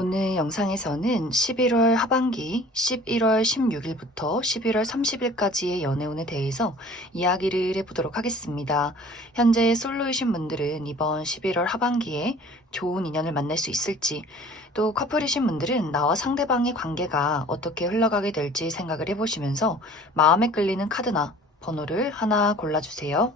오늘 영상에서는 11월 하반기 11월 16일부터 11월 30일까지의 연애운에 대해서 이야기를 해보도록 하겠습니다. 현재 솔로이신 분들은 이번 11월 하반기에 좋은 인연을 만날 수 있을지, 또 커플이신 분들은 나와 상대방의 관계가 어떻게 흘러가게 될지 생각을 해보시면서 마음에 끌리는 카드나 번호를 하나 골라주세요.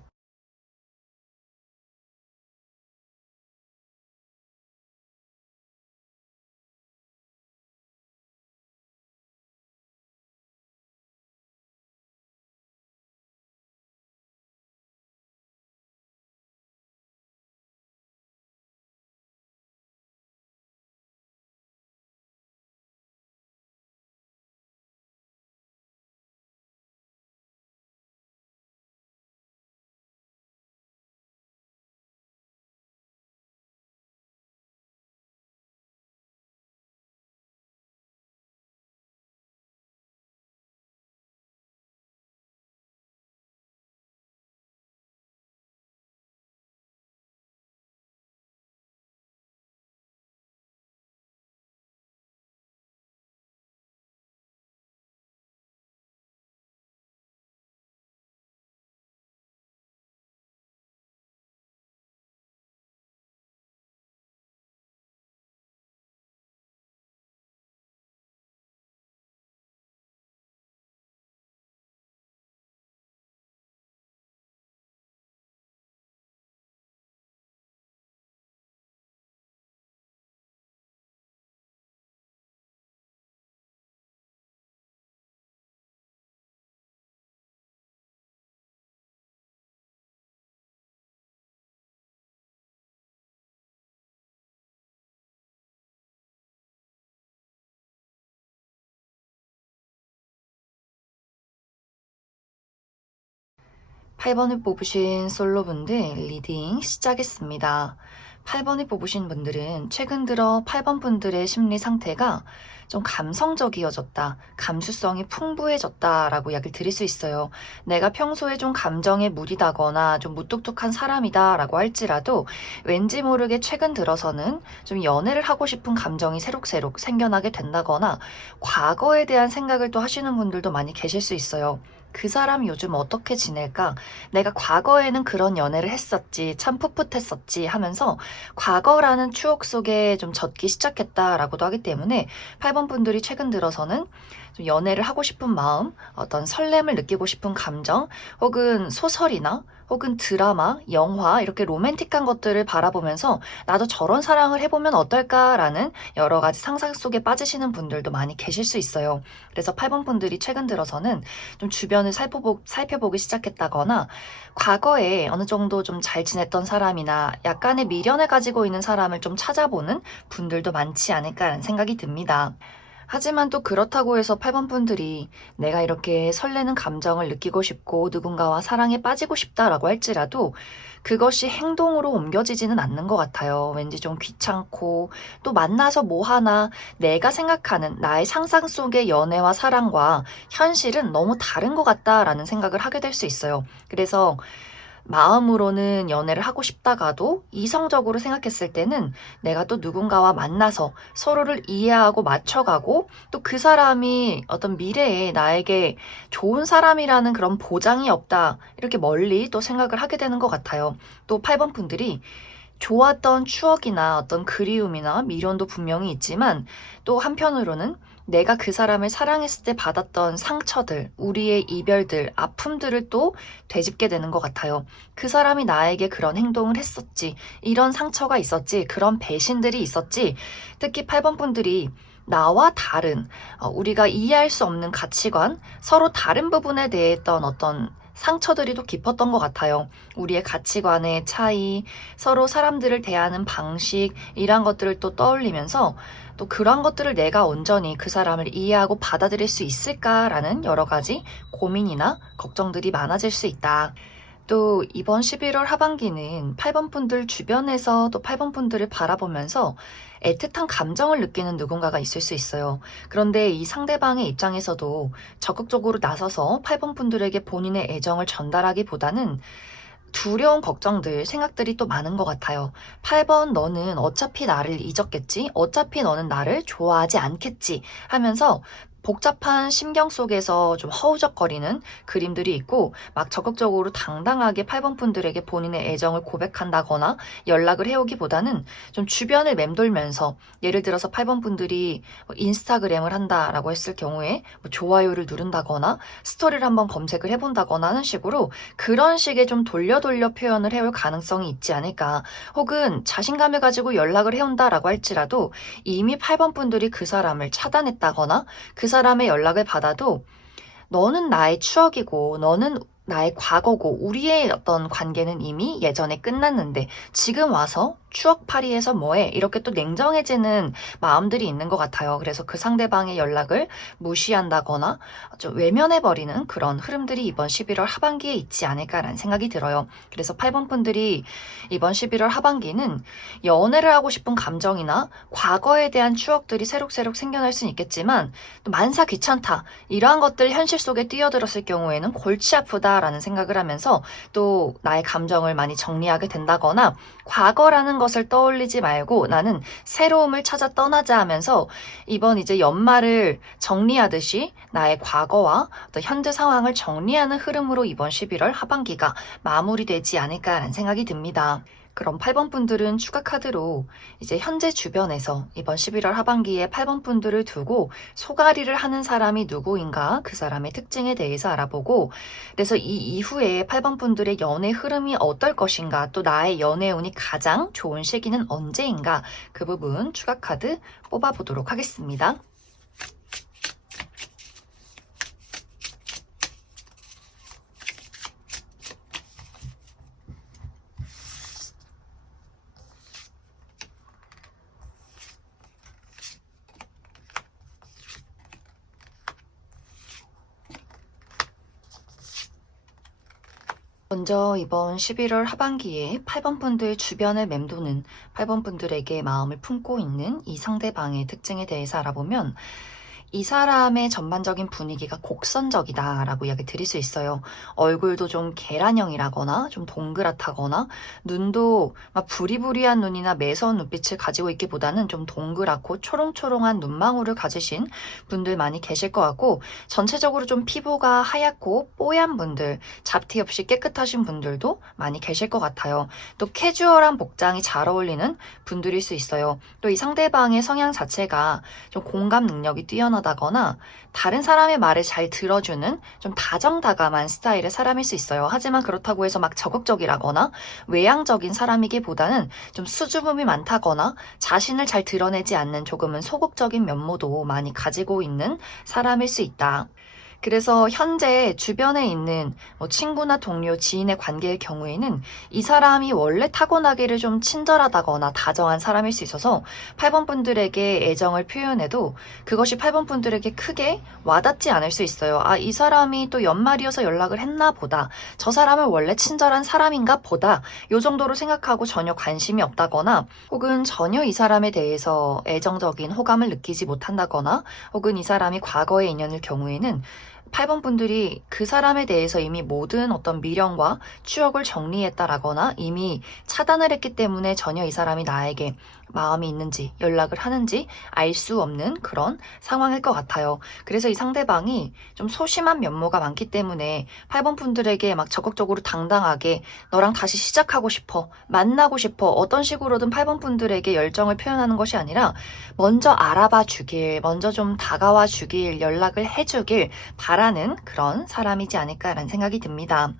8번을 뽑으신 솔로분들 리딩 시작했습니다. 8번을 뽑으신 분들은 최근 들어 8번 분들의 심리 상태가 좀 감성적이어졌다, 감수성이 풍부해졌다 라고 이야기를 드릴 수 있어요. 내가 평소에 좀 감정에 무디다거나 좀 무뚝뚝한 사람이다 라고 할지라도 왠지 모르게 최근 들어서는 좀 연애를 하고 싶은 감정이 새록새록 생겨나게 된다거나 과거에 대한 생각을 또 하시는 분들도 많이 계실 수 있어요. 그 사람 요즘 어떻게 지낼까? 내가 과거에는 그런 연애를 했었지, 참 풋풋했었지 하면서 과거라는 추억 속에 좀 젖기 시작했다라고도 하기 때문에 8번 분들이 최근 들어서는 좀 연애를 하고 싶은 마음, 어떤 설렘을 느끼고 싶은 감정, 혹은 소설이나 혹은 드라마, 영화 이렇게 로맨틱한 것들을 바라보면서 나도 저런 사랑을 해보면 어떨까라는 여러 가지 상상 속에 빠지시는 분들도 많이 계실 수 있어요. 그래서 8번 분들이 최근 들어서는 좀 주변을 살펴보기 시작했다거나 과거에 어느 정도 좀 잘 지냈던 사람이나 약간의 미련을 가지고 있는 사람을 좀 찾아보는 분들도 많지 않을까라는 생각이 듭니다. 하지만 또 그렇다고 해서 8번 분들이 내가 이렇게 설레는 감정을 느끼고 싶고 누군가와 사랑에 빠지고 싶다라고 할지라도 그것이 행동으로 옮겨지지는 않는 것 같아요. 왠지 좀 귀찮고 또 만나서 뭐 하나 내가 생각하는 나의 상상 속의 연애와 사랑과 현실은 너무 다른 것 같다라는 생각을 하게 될 수 있어요. 그래서 마음으로는 연애를 하고 싶다가도 이성적으로 생각했을 때는 내가 또 누군가와 만나서 서로를 이해하고 맞춰가고 또 그 사람이 어떤 미래에 나에게 좋은 사람이라는 그런 보장이 없다. 이렇게 멀리 또 생각을 하게 되는 것 같아요. 또 8번 분들이 좋았던 추억이나 어떤 그리움이나 미련도 분명히 있지만 또 한편으로는 내가 그 사람을 사랑했을 때 받았던 상처들, 우리의 이별들, 아픔들을 또 되짚게 되는 것 같아요. 그 사람이 나에게 그런 행동을 했었지, 이런 상처가 있었지, 그런 배신들이 있었지, 특히 8번 분들이 나와 다른, 우리가 이해할 수 없는 가치관, 서로 다른 부분에 대했던 어떤 상처들이 또 깊었던 것 같아요. 우리의 가치관의 차이, 서로 사람들을 대하는 방식, 이런 것들을 또 떠올리면서 또 그런 것들을 내가 온전히 그 사람을 이해하고 받아들일 수 있을까라는 여러 가지 고민이나 걱정들이 많아질 수 있다. 또 이번 11월 하반기는 8번 분들 주변에서 또 8번 분들을 바라보면서 애틋한 감정을 느끼는 누군가가 있을 수 있어요. 그런데 이 상대방의 입장에서도 적극적으로 나서서 8번 분들에게 본인의 애정을 전달하기보다는 두려운 걱정들, 생각들이 또 많은 것 같아요. 8번 너는 어차피 나를 잊었겠지? 어차피 너는 나를 좋아하지 않겠지? 하면서 복잡한 심경 속에서 좀 허우적거리는 그림들이 있고 막 적극적으로 당당하게 8번 분들에게 본인의 애정을 고백한다거나 연락을 해오기보다는 좀 주변을 맴돌면서 예를 들어서 8번 분들이 뭐 인스타그램을 한다라고 했을 경우에 뭐 좋아요를 누른다거나 스토리를 한번 검색을 해본다거나 하는 식으로 그런 식의 좀 돌려 표현을 해올 가능성이 있지 않을까. 혹은 자신감을 가지고 연락을 해온다라고 할지라도 이미 8번 분들이 그 사람을 차단했다거나 그 사람의 연락을 받아도 너는 나의 추억이고 너는 나의 과거고 우리의 어떤 관계는 이미 예전에 끝났는데 지금 와서 추억팔이해서 뭐해? 이렇게 또 냉정해지는 마음들이 있는 것 같아요. 그래서 그 상대방의 연락을 무시한다거나 좀 외면해버리는 그런 흐름들이 이번 11월 하반기에 있지 않을까라는 생각이 들어요. 그래서 8번 분들이 이번 11월 하반기는 연애를 하고 싶은 감정이나 과거에 대한 추억들이 새록새록 생겨날 수는 있겠지만 또 만사 귀찮다. 이러한 것들 현실 속에 뛰어들었을 경우에는 골치 아프다라는 생각을 하면서 또 나의 감정을 많이 정리하게 된다거나 과거라는 것을 떠올리지 말고 나는 새로움을 찾아 떠나자 하면서 이번 이제 연말을 정리하듯이 나의 과거와 또 현재 상황을 정리하는 흐름으로 이번 11월 하반기가 마무리되지 않을까라는 생각이 듭니다. 그럼 8번 분들은 추가 카드로 이제 현재 주변에서 이번 11월 하반기에 8번 분들을 두고 소가리를 하는 사람이 누구인가 그 사람의 특징에 대해서 알아보고 그래서 이 이후에 8번 분들의 연애 흐름이 어떨 것인가 또 나의 연애 운이 가장 좋은 시기는 언제인가 그 부분 추가 카드 뽑아보도록 하겠습니다. 먼저 이번 11월 하반기에 8번 분들 주변을 맴도는 8번 분들에게 마음을 품고 있는 이 상대방의 특징에 대해서 알아보면 이 사람의 전반적인 분위기가 곡선적이다라고 이야기 드릴 수 있어요. 얼굴도 좀 계란형이라거나 좀 동그랗다거나 눈도 막 부리부리한 눈이나 매서운 눈빛을 가지고 있기보다는 좀 동그랗고 초롱초롱한 눈망울을 가지신 분들 많이 계실 것 같고 전체적으로 좀 피부가 하얗고 뽀얀 분들, 잡티 없이 깨끗하신 분들도 많이 계실 것 같아요. 또 캐주얼한 복장이 잘 어울리는 분들일 수 있어요. 또 이 상대방의 성향 자체가 좀 공감 능력이 뛰어나다거나 다른 사람의 말을 잘 들어주는 좀 다정다감한 스타일의 사람일 수 있어요. 하지만 그렇다고 해서 막 적극적이라거나 외향적인 사람이기보다는 좀 수줍음이 많다거나 자신을 잘 드러내지 않는 조금은 소극적인 면모도 많이 가지고 있는 사람일 수 있다. 그래서 현재 주변에 있는 뭐 친구나 동료, 지인의 관계의 경우에는 이 사람이 원래 타고나기를 좀 친절하다거나 다정한 사람일 수 있어서 8번 분들에게 애정을 표현해도 그것이 8번 분들에게 크게 와닿지 않을 수 있어요. 아, 이 사람이 또 연말이어서 연락을 했나 보다. 저 사람은 원래 친절한 사람인가 보다. 요 정도로 생각하고 전혀 관심이 없다거나 혹은 전혀 이 사람에 대해서 애정적인 호감을 느끼지 못한다거나 혹은 이 사람이 과거의 인연일 경우에는 8번 분들이 그 사람에 대해서 이미 모든 어떤 미련과 추억을 정리했다라거나 이미 차단을 했기 때문에 전혀 이 사람이 나에게 마음이 있는지 연락을 하는지 알 수 없는 그런 상황일 것 같아요. 그래서 이 상대방이 좀 소심한 면모가 많기 때문에 8번 분들에게 막 적극적으로 당당하게 너랑 다시 시작하고 싶어, 만나고 싶어 어떤 식으로든 8번 분들에게 열정을 표현하는 것이 아니라 먼저 알아봐 주길, 먼저 좀 다가와 주길, 연락을 해주길 바라는 그런 사람이지 않을까라는 생각이 듭니다.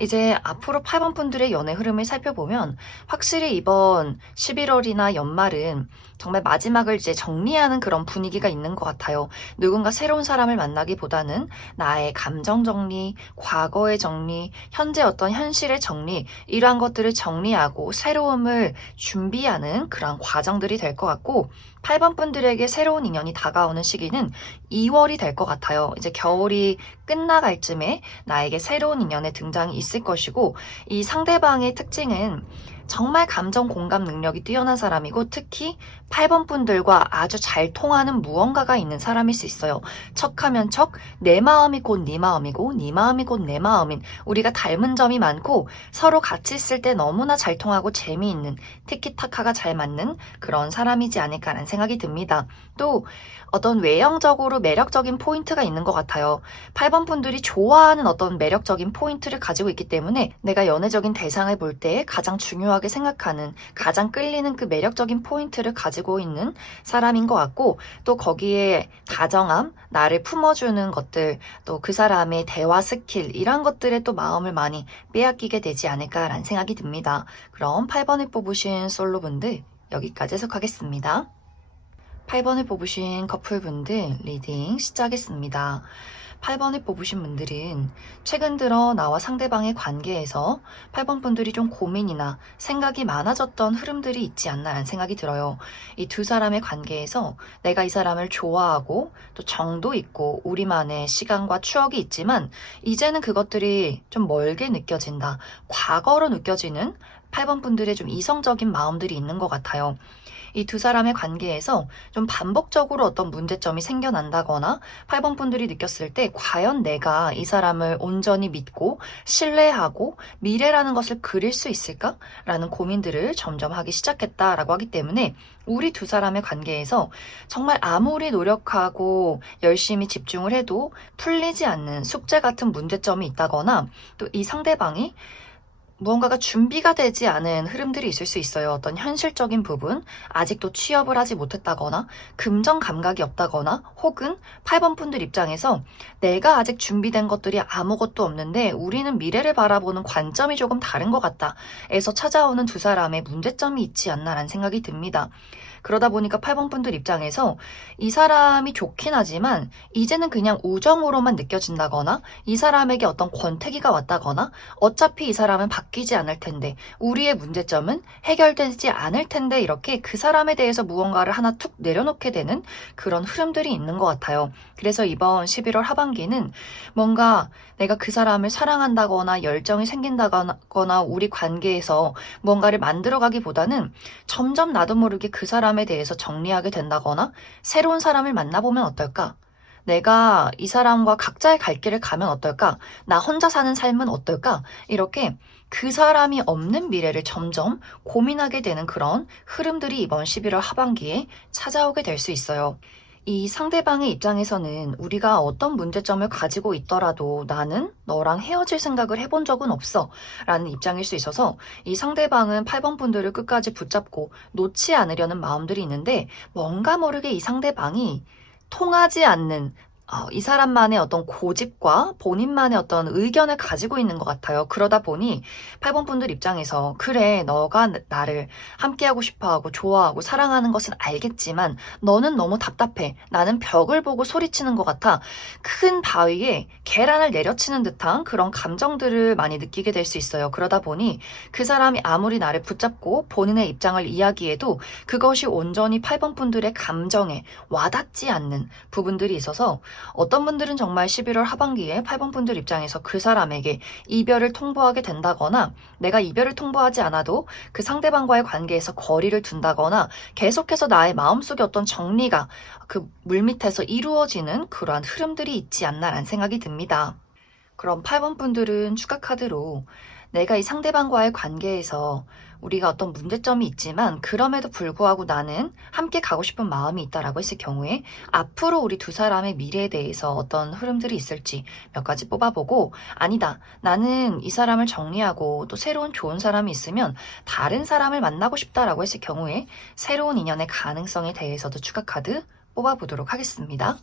이제 앞으로 8번 분들의 연애 흐름을 살펴보면 확실히 이번 11월이나 연말은 정말 마지막을 이제 정리하는 그런 분위기가 있는 것 같아요. 누군가 새로운 사람을 만나기보다는 나의 감정 정리, 과거의 정리, 현재 어떤 현실의 정리, 이러한 것들을 정리하고 새로움을 준비하는 그런 과정들이 될 것 같고 8번 분들에게 새로운 인연이 다가오는 시기는 2월이 될 것 같아요. 이제 겨울이 끝나갈 쯤에 나에게 새로운 인연의 등장이 있을 것이고 이 상대방의 특징은 정말 감정 공감 능력이 뛰어난 사람이고 특히 8번 분들과 아주 잘 통하는 무언가가 있는 사람일 수 있어요. 척하면 척, 내 마음이 곧 네 마음이고 네 마음이 곧 내 마음인 우리가 닮은 점이 많고 서로 같이 있을 때 너무나 잘 통하고 재미있는 티키타카가 잘 맞는 그런 사람이지 않을까라는 생각이 듭니다. 또 어떤 외형적으로 매력적인 포인트가 있는 것 같아요. 8번 분들이 좋아하는 어떤 매력적인 포인트를 가지고 있기 때문에 내가 연애적인 대상을 볼 때 가장 중요하게 생각하는 가장 끌리는 그 매력적인 포인트를 가지고 있는 사람인 것 같고 또 거기에 다정함, 나를 품어주는 것들, 또 그 사람의 대화 스킬 이런 것들에 또 마음을 많이 빼앗기게 되지 않을까라는 생각이 듭니다. 그럼 8번을 뽑으신 솔로분들 여기까지 해석하겠습니다. 8번을 뽑으신 커플분들 리딩 시작하겠습니다. 8번을 뽑으신 분들은 최근 들어 나와 상대방의 관계에서 8번 분들이 좀 고민이나 생각이 많아졌던 흐름들이 있지 않나라는 생각이 들어요. 이 두 사람의 관계에서 내가 이 사람을 좋아하고 또 정도 있고 우리만의 시간과 추억이 있지만 이제는 그것들이 좀 멀게 느껴진다. 과거로 느껴지는 8번 분들의 좀 이성적인 마음들이 있는 것 같아요. 이 두 사람의 관계에서 좀 반복적으로 어떤 문제점이 생겨난다거나 8번 분들이 느꼈을 때 과연 내가 이 사람을 온전히 믿고 신뢰하고 미래라는 것을 그릴 수 있을까라는 고민들을 점점 하기 시작했다라고 하기 때문에 우리 두 사람의 관계에서 정말 아무리 노력하고 열심히 집중을 해도 풀리지 않는 숙제 같은 문제점이 있다거나 또 이 상대방이 무언가가 준비가 되지 않은 흐름들이 있을 수 있어요. 어떤 현실적인 부분, 아직도 취업을 하지 못했다거나, 금전 감각이 없다거나, 혹은 8번 분들 입장에서 내가 아직 준비된 것들이 아무것도 없는데 우리는 미래를 바라보는 관점이 조금 다른 것 같다. 에서 찾아오는 두 사람의 문제점이 있지 않나라는 생각이 듭니다. 그러다 보니까 8번 분들 입장에서 이 사람이 좋긴 하지만 이제는 그냥 우정으로만 느껴진다거나 이 사람에게 어떤 권태기가 왔다거나 어차피 이 사람은 바뀌지 않을 텐데 우리의 문제점은 해결되지 않을 텐데 이렇게 그 사람에 대해서 무언가를 하나 툭 내려놓게 되는 그런 흐름들이 있는 것 같아요. 그래서 이번 11월 하반기는 뭔가 내가 그 사람을 사랑한다거나 열정이 생긴다거나 우리 관계에서 무언가를 만들어가기보다는 점점 나도 모르게 그 사람에 대해서 정리하게 된다거나 새로운 사람을 만나보면 어떨까? 내가 이 사람과 각자의 갈 길을 가면 어떨까? 나 혼자 사는 삶은 어떨까? 이렇게 그 사람이 없는 미래를 점점 고민하게 되는 그런 흐름들이 이번 11월 하반기에 찾아오게 될 수 있어요. 이 상대방의 입장에서는 우리가 어떤 문제점을 가지고 있더라도 나는 너랑 헤어질 생각을 해본 적은 없어 라는 입장일 수 있어서 이 상대방은 8번 분들을 끝까지 붙잡고 놓지 않으려는 마음들이 있는데 뭔가 모르게 이 상대방이 통하지 않는 이 사람만의 어떤 고집과 본인만의 어떤 의견을 가지고 있는 것 같아요. 그러다 보니 8번 분들 입장에서 그래 너가 나를 함께하고 싶어하고 좋아하고 사랑하는 것은 알겠지만 너는 너무 답답해. 나는 벽을 보고 소리치는 것 같아. 큰 바위에 계란을 내려치는 듯한 그런 감정들을 많이 느끼게 될 수 있어요. 그러다 보니 그 사람이 아무리 나를 붙잡고 본인의 입장을 이야기해도 그것이 온전히 8번 분들의 감정에 와닿지 않는 부분들이 있어서 어떤 분들은 정말 11월 하반기에 8번 분들 입장에서 그 사람에게 이별을 통보하게 된다거나 내가 이별을 통보하지 않아도 그 상대방과의 관계에서 거리를 둔다거나 계속해서 나의 마음속에 어떤 정리가 그 물밑에서 이루어지는 그러한 흐름들이 있지 않나라는 생각이 듭니다. 그럼 8번 분들은 추가 카드로 내가 이 상대방과의 관계에서 우리가 어떤 문제점이 있지만 그럼에도 불구하고 나는 함께 가고 싶은 마음이 있다라고 했을 경우에 앞으로 우리 두 사람의 미래에 대해서 어떤 흐름들이 있을지 몇 가지 뽑아보고 아니다. 나는 이 사람을 정리하고 또 새로운 좋은 사람이 있으면 다른 사람을 만나고 싶다라고 했을 경우에 새로운 인연의 가능성에 대해서도 추가 카드 뽑아보도록 하겠습니다.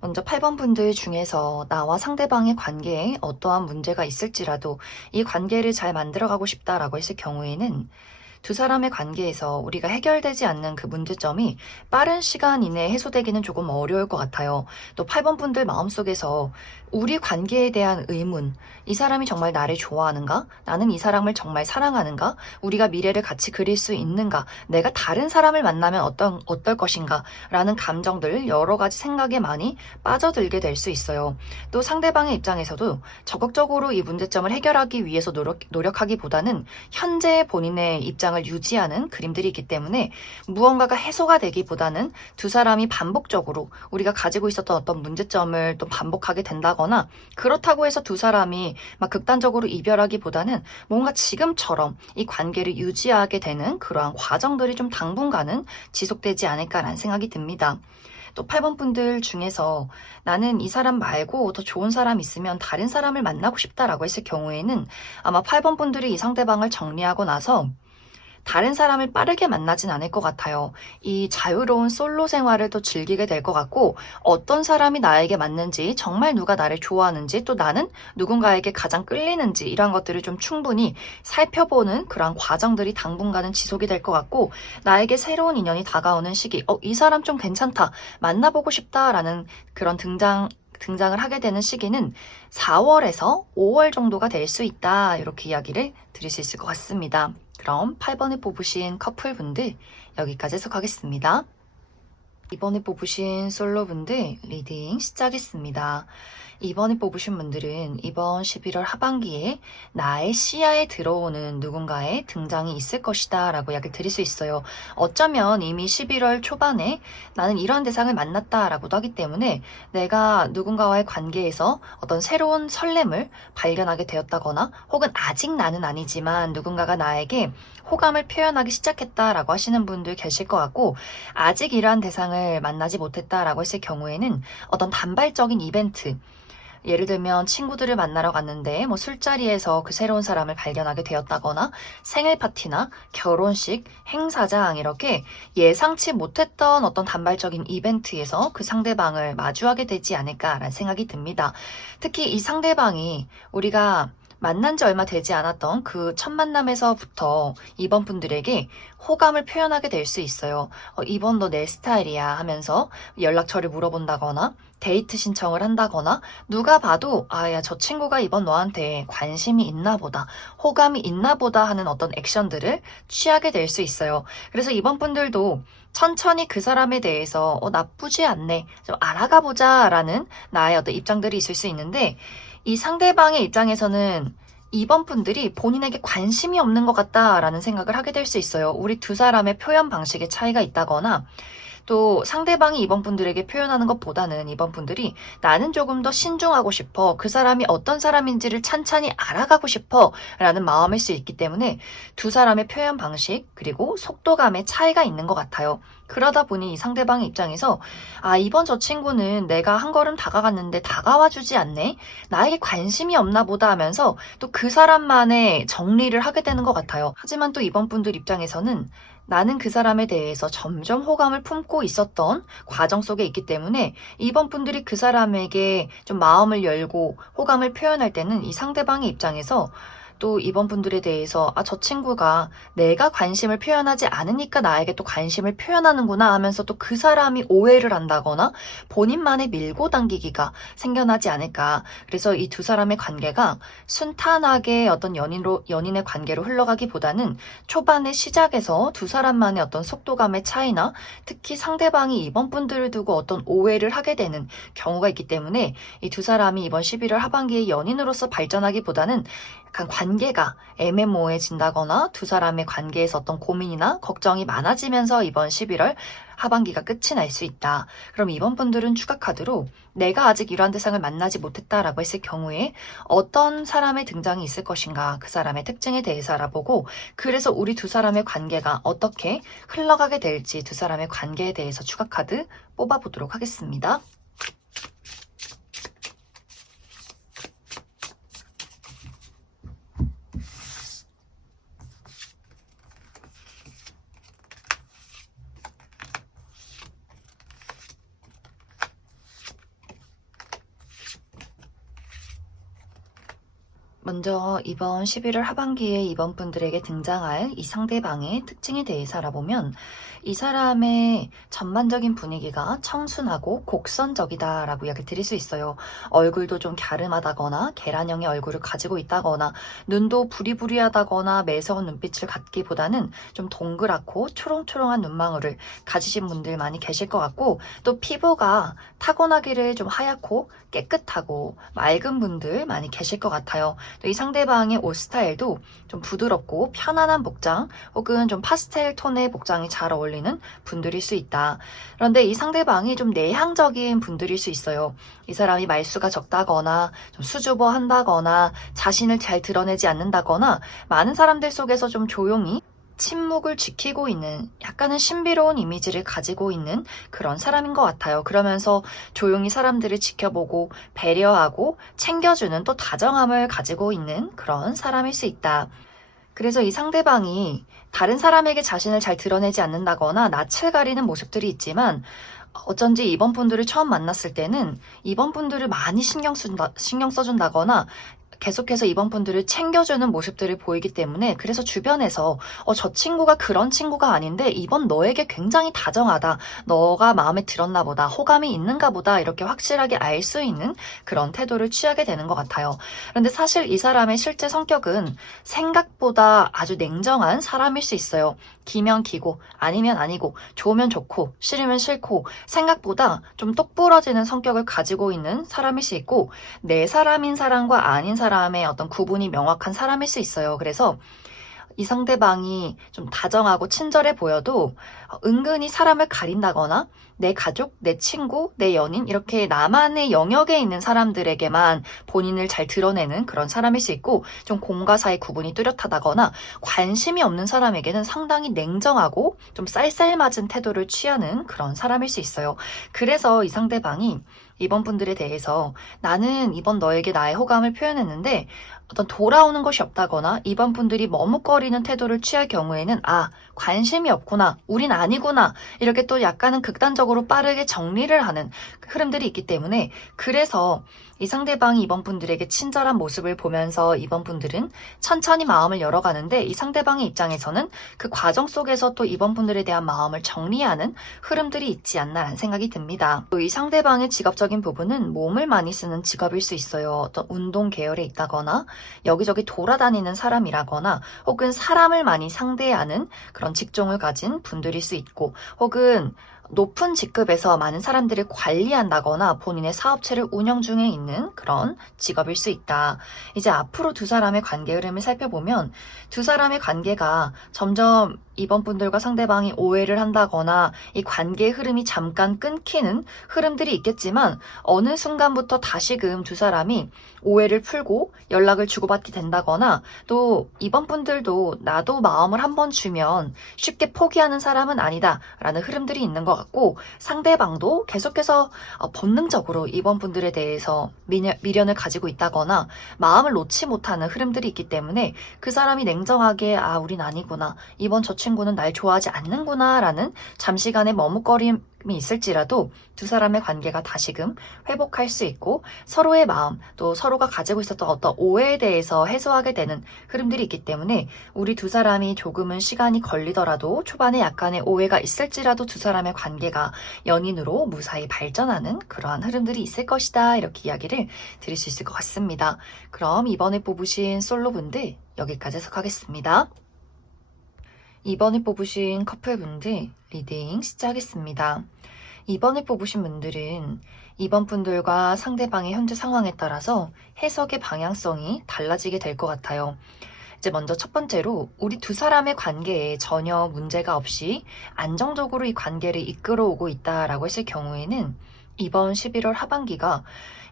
먼저 8번 분들 중에서 나와 상대방의 관계에 어떠한 문제가 있을지라도 이 관계를 잘 만들어가고 싶다라고 했을 경우에는 두 사람의 관계에서 우리가 해결되지 않는 그 문제점이 빠른 시간 이내에 해소되기는 조금 어려울 것 같아요. 또 8번 분들 마음속에서 우리 관계에 대한 의문, 이 사람이 정말 나를 좋아하는가? 나는 이 사람을 정말 사랑하는가? 우리가 미래를 같이 그릴 수 있는가? 내가 다른 사람을 만나면 어떨 것인가? 라는 감정들, 여러 가지 생각에 많이 빠져들게 될 수 있어요. 또 상대방의 입장에서도 적극적으로 이 문제점을 해결하기 위해서 노력하기보다는 현재 본인의 입장을 유지하는 그림들이 있기 때문에 무언가가 해소가 되기보다는 두 사람이 반복적으로 우리가 가지고 있었던 어떤 문제점을 또 반복하게 된다거나, 그렇다고 해서 두 사람이 막 극단적으로 이별하기보다는 뭔가 지금처럼 이 관계를 유지하게 되는 그러한 과정들이 좀 당분간은 지속되지 않을까라는 생각이 듭니다. 또 8번 분들 중에서 나는 이 사람 말고 더 좋은 사람 있으면 다른 사람을 만나고 싶다라고 했을 경우에는 아마 8번 분들이 이 상대방을 정리하고 나서 다른 사람을 빠르게 만나진 않을 것 같아요. 이 자유로운 솔로 생활을 또 즐기게 될 것 같고, 어떤 사람이 나에게 맞는지, 정말 누가 나를 좋아하는지, 또 나는 누군가에게 가장 끌리는지, 이런 것들을 좀 충분히 살펴보는 그런 과정들이 당분간은 지속이 될 것 같고, 나에게 새로운 인연이 다가오는 시기, 이 사람 좀 괜찮다, 만나보고 싶다라는 그런 등장을 하게 되는 시기는 4월에서 5월 정도가 될 수 있다. 이렇게 이야기를 드릴 수 있을 것 같습니다. 그럼 8번을 뽑으신 커플분들 여기까지 해석하겠습니다. 이번에 뽑으신 솔로분들 리딩 시작했습니다. 이번에 뽑으신 분들은 이번 11월 하반기에 나의 시야에 들어오는 누군가의 등장이 있을 것이다 라고 이야기를 드릴 수 있어요. 어쩌면 이미 11월 초반에 나는 이러한 대상을 만났다 라고도 하기 때문에 내가 누군가와의 관계에서 어떤 새로운 설렘을 발견하게 되었다거나, 혹은 아직 나는 아니지만 누군가가 나에게 호감을 표현하기 시작했다라고 하시는 분들 계실 것 같고, 아직 이러한 대상을 만나지 못했다라고 했을 경우에는 어떤 단발적인 이벤트, 예를 들면 친구들을 만나러 갔는데 뭐 술자리에서 그 새로운 사람을 발견하게 되었다거나, 생일 파티나 결혼식, 행사장, 이렇게 예상치 못했던 어떤 단발적인 이벤트에서 그 상대방을 마주하게 되지 않을까라는 생각이 듭니다. 특히 이 상대방이 우리가 만난 지 얼마 되지 않았던 그 첫 만남에서부터 이번 분들에게 호감을 표현하게 될 수 있어요. 이번 너 내 스타일이야 하면서 연락처를 물어본다거나, 데이트 신청을 한다거나, 누가 봐도 야, 저 친구가 이번 너한테 관심이 있나 보다, 호감이 있나 보다 하는 어떤 액션들을 취하게 될 수 있어요. 그래서 이번 분들도 천천히 그 사람에 대해서 나쁘지 않네, 좀 알아가 보자 라는 나의 어떤 입장들이 있을 수 있는데, 이 상대방의 입장에서는 이번 분들이 본인에게 관심이 없는 것 같다라는 생각을 하게 될 수 있어요. 우리 두 사람의 표현 방식에 차이가 있다거나, 또 상대방이 이번 분들에게 표현하는 것보다는 이번 분들이 나는 조금 더 신중하고 싶어, 그 사람이 어떤 사람인지를 찬찬히 알아가고 싶어 라는 마음일 수 있기 때문에 두 사람의 표현 방식 그리고 속도감의 차이가 있는 것 같아요. 그러다 보니 이 상대방의 입장에서 이번 저 친구는 내가 한 걸음 다가갔는데 다가와 주지 않네, 나에게 관심이 없나 보다 하면서 또 그 사람만의 정리를 하게 되는 것 같아요. 하지만 또 이번 분들 입장에서는 나는 그 사람에 대해서 점점 호감을 품고 있었던 과정 속에 있기 때문에 이번 분들이 그 사람에게 좀 마음을 열고 호감을 표현할 때는 이 상대방의 입장에서 또 이번 분들에 대해서 저 친구가 내가 관심을 표현하지 않으니까 나에게 또 관심을 표현하는구나 하면서 또 그 사람이 오해를 한다거나 본인만의 밀고 당기기가 생겨나지 않을까. 그래서 이 두 사람의 관계가 순탄하게 어떤 연인의 관계로 흘러가기보다는 초반의 시작에서 두 사람만의 어떤 속도감의 차이나, 특히 상대방이 이번 분들을 두고 어떤 오해를 하게 되는 경우가 있기 때문에 이 두 사람이 이번 11월 하반기에 연인으로서 발전하기보다는 약간 관계가 애매모호해진다거나 두 사람의 관계에서 어떤 고민이나 걱정이 많아지면서 이번 11월 하반기가 끝이 날 수 있다. 그럼 이번 분들은 추가 카드로 내가 아직 이러한 대상을 만나지 못했다라고 했을 경우에 어떤 사람의 등장이 있을 것인가, 그 사람의 특징에 대해서 알아보고, 그래서 우리 두 사람의 관계가 어떻게 흘러가게 될지 두 사람의 관계에 대해서 추가 카드 뽑아보도록 하겠습니다. 먼저 이번 11월 하반기에 이번 분들에게 등장할 이 상대방의 특징에 대해서 알아보면 이 사람의 전반적인 분위기가 청순하고 곡선적이다라고 이야기 드릴 수 있어요. 얼굴도 좀 갸름하다거나 계란형의 얼굴을 가지고 있다거나 눈도 부리부리하다거나 매서운 눈빛을 갖기보다는 좀 동그랗고 초롱초롱한 눈망울을 가지신 분들 많이 계실 것 같고, 또 피부가 타고나기를 좀 하얗고 깨끗하고 맑은 분들 많이 계실 것 같아요. 또 이 상대방의 옷 스타일도 좀 부드럽고 편안한 복장 혹은 좀 파스텔 톤의 복장이 잘 어울리는 분들일 수 있다. 그런데 이 상대방이 좀 내향적인 분들일 수 있어요. 이 사람이 말수가 적다거나 좀 수줍어한다거나 자신을 잘 드러내지 않는다거나 많은 사람들 속에서 좀 조용히 침묵을 지키고 있는 약간은 신비로운 이미지를 가지고 있는 그런 사람인 것 같아요. 그러면서 조용히 사람들을 지켜보고 배려하고 챙겨주는 또 다정함을 가지고 있는 그런 사람일 수 있다. 그래서 이 상대방이 다른 사람에게 자신을 잘 드러내지 않는다거나 낯을 가리는 모습들이 있지만, 어쩐지 이번 분들을 처음 만났을 때는 이번 분들을 많이 신경 써준다거나 계속해서 이번 분들을 챙겨주는 모습들을 보이기 때문에, 그래서 주변에서 저 친구가 그런 친구가 아닌데 이번 너에게 굉장히 다정하다, 너가 마음에 들었나 보다, 호감이 있는가 보다, 이렇게 확실하게 알 수 있는 그런 태도를 취하게 되는 것 같아요. 그런데 사실 이 사람의 실제 성격은 생각보다 아주 냉정한 사람일 수 있어요. 기면 기고 아니면 아니고, 좋으면 좋고 싫으면 싫고, 생각보다 좀 똑부러지는 성격을 가지고 있는 사람일 수 있고, 내 사람인 사람과 아닌 사람의 어떤 구분이 명확한 사람일 수 있어요. 그래서 이 상대방이 좀 다정하고 친절해 보여도 은근히 사람을 가린다거나 내 가족, 내 친구, 내 연인, 이렇게 나만의 영역에 있는 사람들에게만 본인을 잘 드러내는 그런 사람일 수 있고, 좀 공과 사의 구분이 뚜렷하다거나 관심이 없는 사람에게는 상당히 냉정하고 좀 쌀쌀맞은 태도를 취하는 그런 사람일 수 있어요. 그래서 이 상대방이 이번 분들에 대해서 나는 이번 너에게 나의 호감을 표현했는데 어떤 돌아오는 것이 없다거나 이번 분들이 머뭇거리는 태도를 취할 경우에는 관심이 없구나, 우린 아니구나, 이렇게 또 약간은 극단적으로 빠르게 정리를 하는 흐름들이 있기 때문에, 그래서 이 상대방이 이번 분들에게 친절한 모습을 보면서 이번 분들은 천천히 마음을 열어가는데, 이 상대방의 입장에서는 그 과정 속에서 또 이번 분들에 대한 마음을 정리하는 흐름들이 있지 않나라는 생각이 듭니다. 또 이 상대방의 직업적인 부분은 몸을 많이 쓰는 직업일 수 있어요. 어떤 운동 계열에 있다거나 여기저기 돌아다니는 사람이라거나 혹은 사람을 많이 상대하는 그런 직종을 가진 분들일 수 있고, 혹은 높은 직급에서 많은 사람들을 관리한다거나 본인의 사업체를 운영 중에 있는 그런 직업일 수 있다. 이제 앞으로 두 사람의 관계 흐름을 살펴보면, 두 사람의 관계가 점점 이번 분들과 상대방이 오해를 한다거나 이 관계의 흐름이 잠깐 끊기는 흐름들이 있겠지만, 어느 순간부터 다시금 두 사람이 오해를 풀고 연락을 주고받게 된다거나, 또 이번 분들도 나도 마음을 한번 주면 쉽게 포기하는 사람은 아니다 라는 흐름들이 있는 것 같고, 상대방도 계속해서 본능적으로 이번 분들에 대해서 미련을 가지고 있다거나 마음을 놓지 못하는 흐름들이 있기 때문에, 그 사람이 냉정하게 우린 아니구나, 이번 저 친구는 날 좋아하지 않는구나 라는 잠시간의 머뭇거림이 있을지라도 두 사람의 관계가 다시금 회복할 수 있고, 서로의 마음, 또 서로가 가지고 있었던 어떤 오해에 대해서 해소하게 되는 흐름들이 있기 때문에, 우리 두 사람이 조금은 시간이 걸리더라도 초반에 약간의 오해가 있을지라도 두 사람의 관계가 연인으로 무사히 발전하는 그러한 흐름들이 있을 것이다, 이렇게 이야기를 드릴 수 있을 것 같습니다. 그럼 이번에 뽑으신 솔로분들 여기까지 해석하겠습니다. 이번에 뽑으신 커플분들 리딩 시작하겠습니다. 이번에 뽑으신 분들은 이번 분들과 상대방의 현재 상황에 따라서 해석의 방향성이 달라지게 될 것 같아요. 이제 먼저 첫 번째로, 우리 두 사람의 관계에 전혀 문제가 없이 안정적으로 이 관계를 이끌어오고 있다라고 했을 경우에는, 이번 11월 하반기가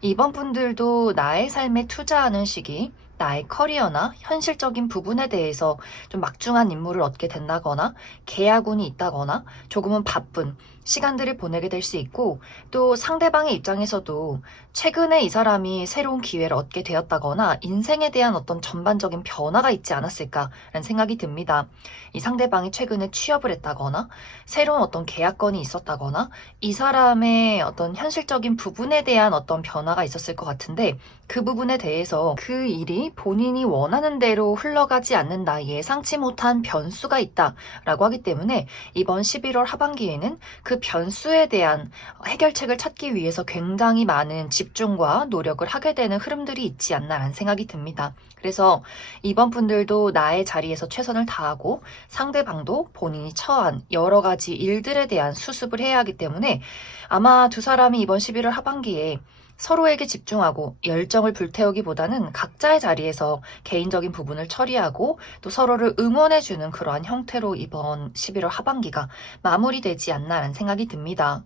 이번 분들도 나의 삶에 투자하는 시기, 나의 커리어나 현실적인 부분에 대해서 좀 막중한 임무를 얻게 된다거나 계약운이 있다거나 조금은 바쁜 시간들을 보내게 될 수 있고, 또 상대방의 입장에서도 최근에 이 사람이 새로운 기회를 얻게 되었다거나 인생에 대한 어떤 전반적인 변화가 있지 않았을까라는 생각이 듭니다. 이 상대방이 최근에 취업을 했다거나 새로운 어떤 계약건이 있었다거나 이 사람의 어떤 현실적인 부분에 대한 어떤 변화가 있었을 것 같은데, 그 부분에 대해서 그 일이 본인이 원하는 대로 흘러가지 않는다, 예상치 못한 변수가 있다라고 하기 때문에 이번 11월 하반기에는 그 변수에 대한 해결책을 찾기 위해서 굉장히 많은 집중과 노력을 하게 되는 흐름들이 있지 않나라는 생각이 듭니다. 그래서 이번 분들도 나의 자리에서 최선을 다하고 상대방도 본인이 처한 여러 가지 일들에 대한 수습을 해야 하기 때문에 아마 두 사람이 이번 11월 하반기에 서로에게 집중하고 열정을 불태우기보다는 각자의 자리에서 개인적인 부분을 처리하고 또 서로를 응원해주는 그러한 형태로 이번 11월 하반기가 마무리되지 않나라는 생각이 듭니다.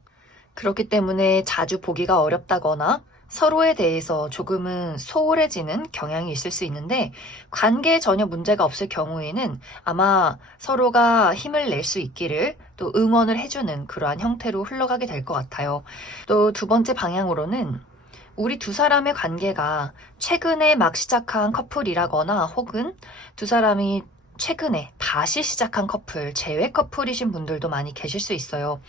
그렇기 때문에 자주 보기가 어렵다거나 서로에 대해서 조금은 소홀해지는 경향이 있을 수 있는데, 관계에 전혀 문제가 없을 경우에는 아마 서로가 힘을 낼 수 있기를 또 응원을 해주는 그러한 형태로 흘러가게 될 것 같아요. 또 두 번째 방향으로는 우리 두 사람의 관계가 최근에 막 시작한 커플이라거나 혹은 두 사람이 최근에 다시 시작한 커플, 재회 커플이신 분들도 많이 계실 수 있어요.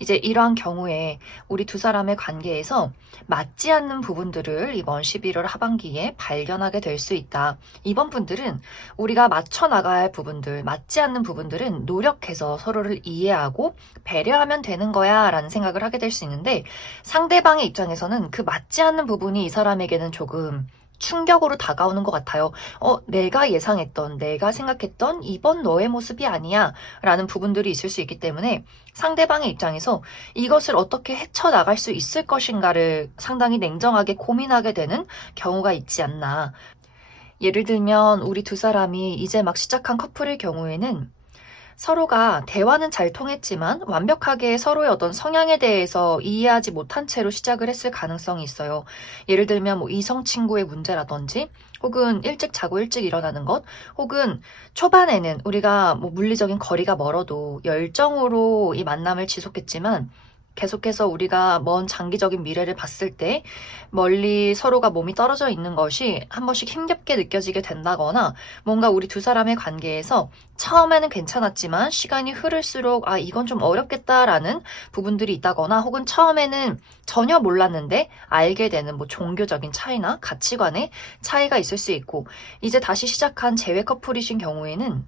이제 이러한 경우에 우리 두 사람의 관계에서 맞지 않는 부분들을 이번 11월 하반기에 발견하게 될 수 있다. 이번 분들은 우리가 맞춰 나가야 할 부분들, 맞지 않는 부분들은 노력해서 서로를 이해하고 배려하면 되는 거야 라는 생각을 하게 될 수 있는데, 상대방의 입장에서는 그 맞지 않는 부분이 이 사람에게는 조금 충격으로 다가오는 것 같아요. 내가 예상했던, 내가 생각했던 이번 너의 모습이 아니야 라는 부분들이 있을 수 있기 때문에 상대방의 입장에서 이것을 어떻게 헤쳐나갈 수 있을 것인가를 상당히 냉정하게 고민하게 되는 경우가 있지 않나. 예를 들면 우리 두 사람이 이제 막 시작한 커플의 경우에는 서로가 대화는 잘 통했지만 완벽하게 서로의 어떤 성향에 대해서 이해하지 못한 채로 시작을 했을 가능성이 있어요. 예를 들면 뭐 이성 친구의 문제라든지 혹은 일찍 자고 일찍 일어나는 것, 혹은 초반에는 우리가 뭐 물리적인 거리가 멀어도 열정으로 이 만남을 지속했지만 계속해서 우리가 먼 장기적인 미래를 봤을 때 멀리 서로가 몸이 떨어져 있는 것이 한 번씩 힘겹게 느껴지게 된다거나, 뭔가 우리 두 사람의 관계에서 처음에는 괜찮았지만 시간이 흐를수록 이건 좀 어렵겠다라는 부분들이 있다거나, 혹은 처음에는 전혀 몰랐는데 알게 되는 뭐 종교적인 차이나 가치관의 차이가 있을 수 있고, 이제 다시 시작한 재회 커플이신 경우에는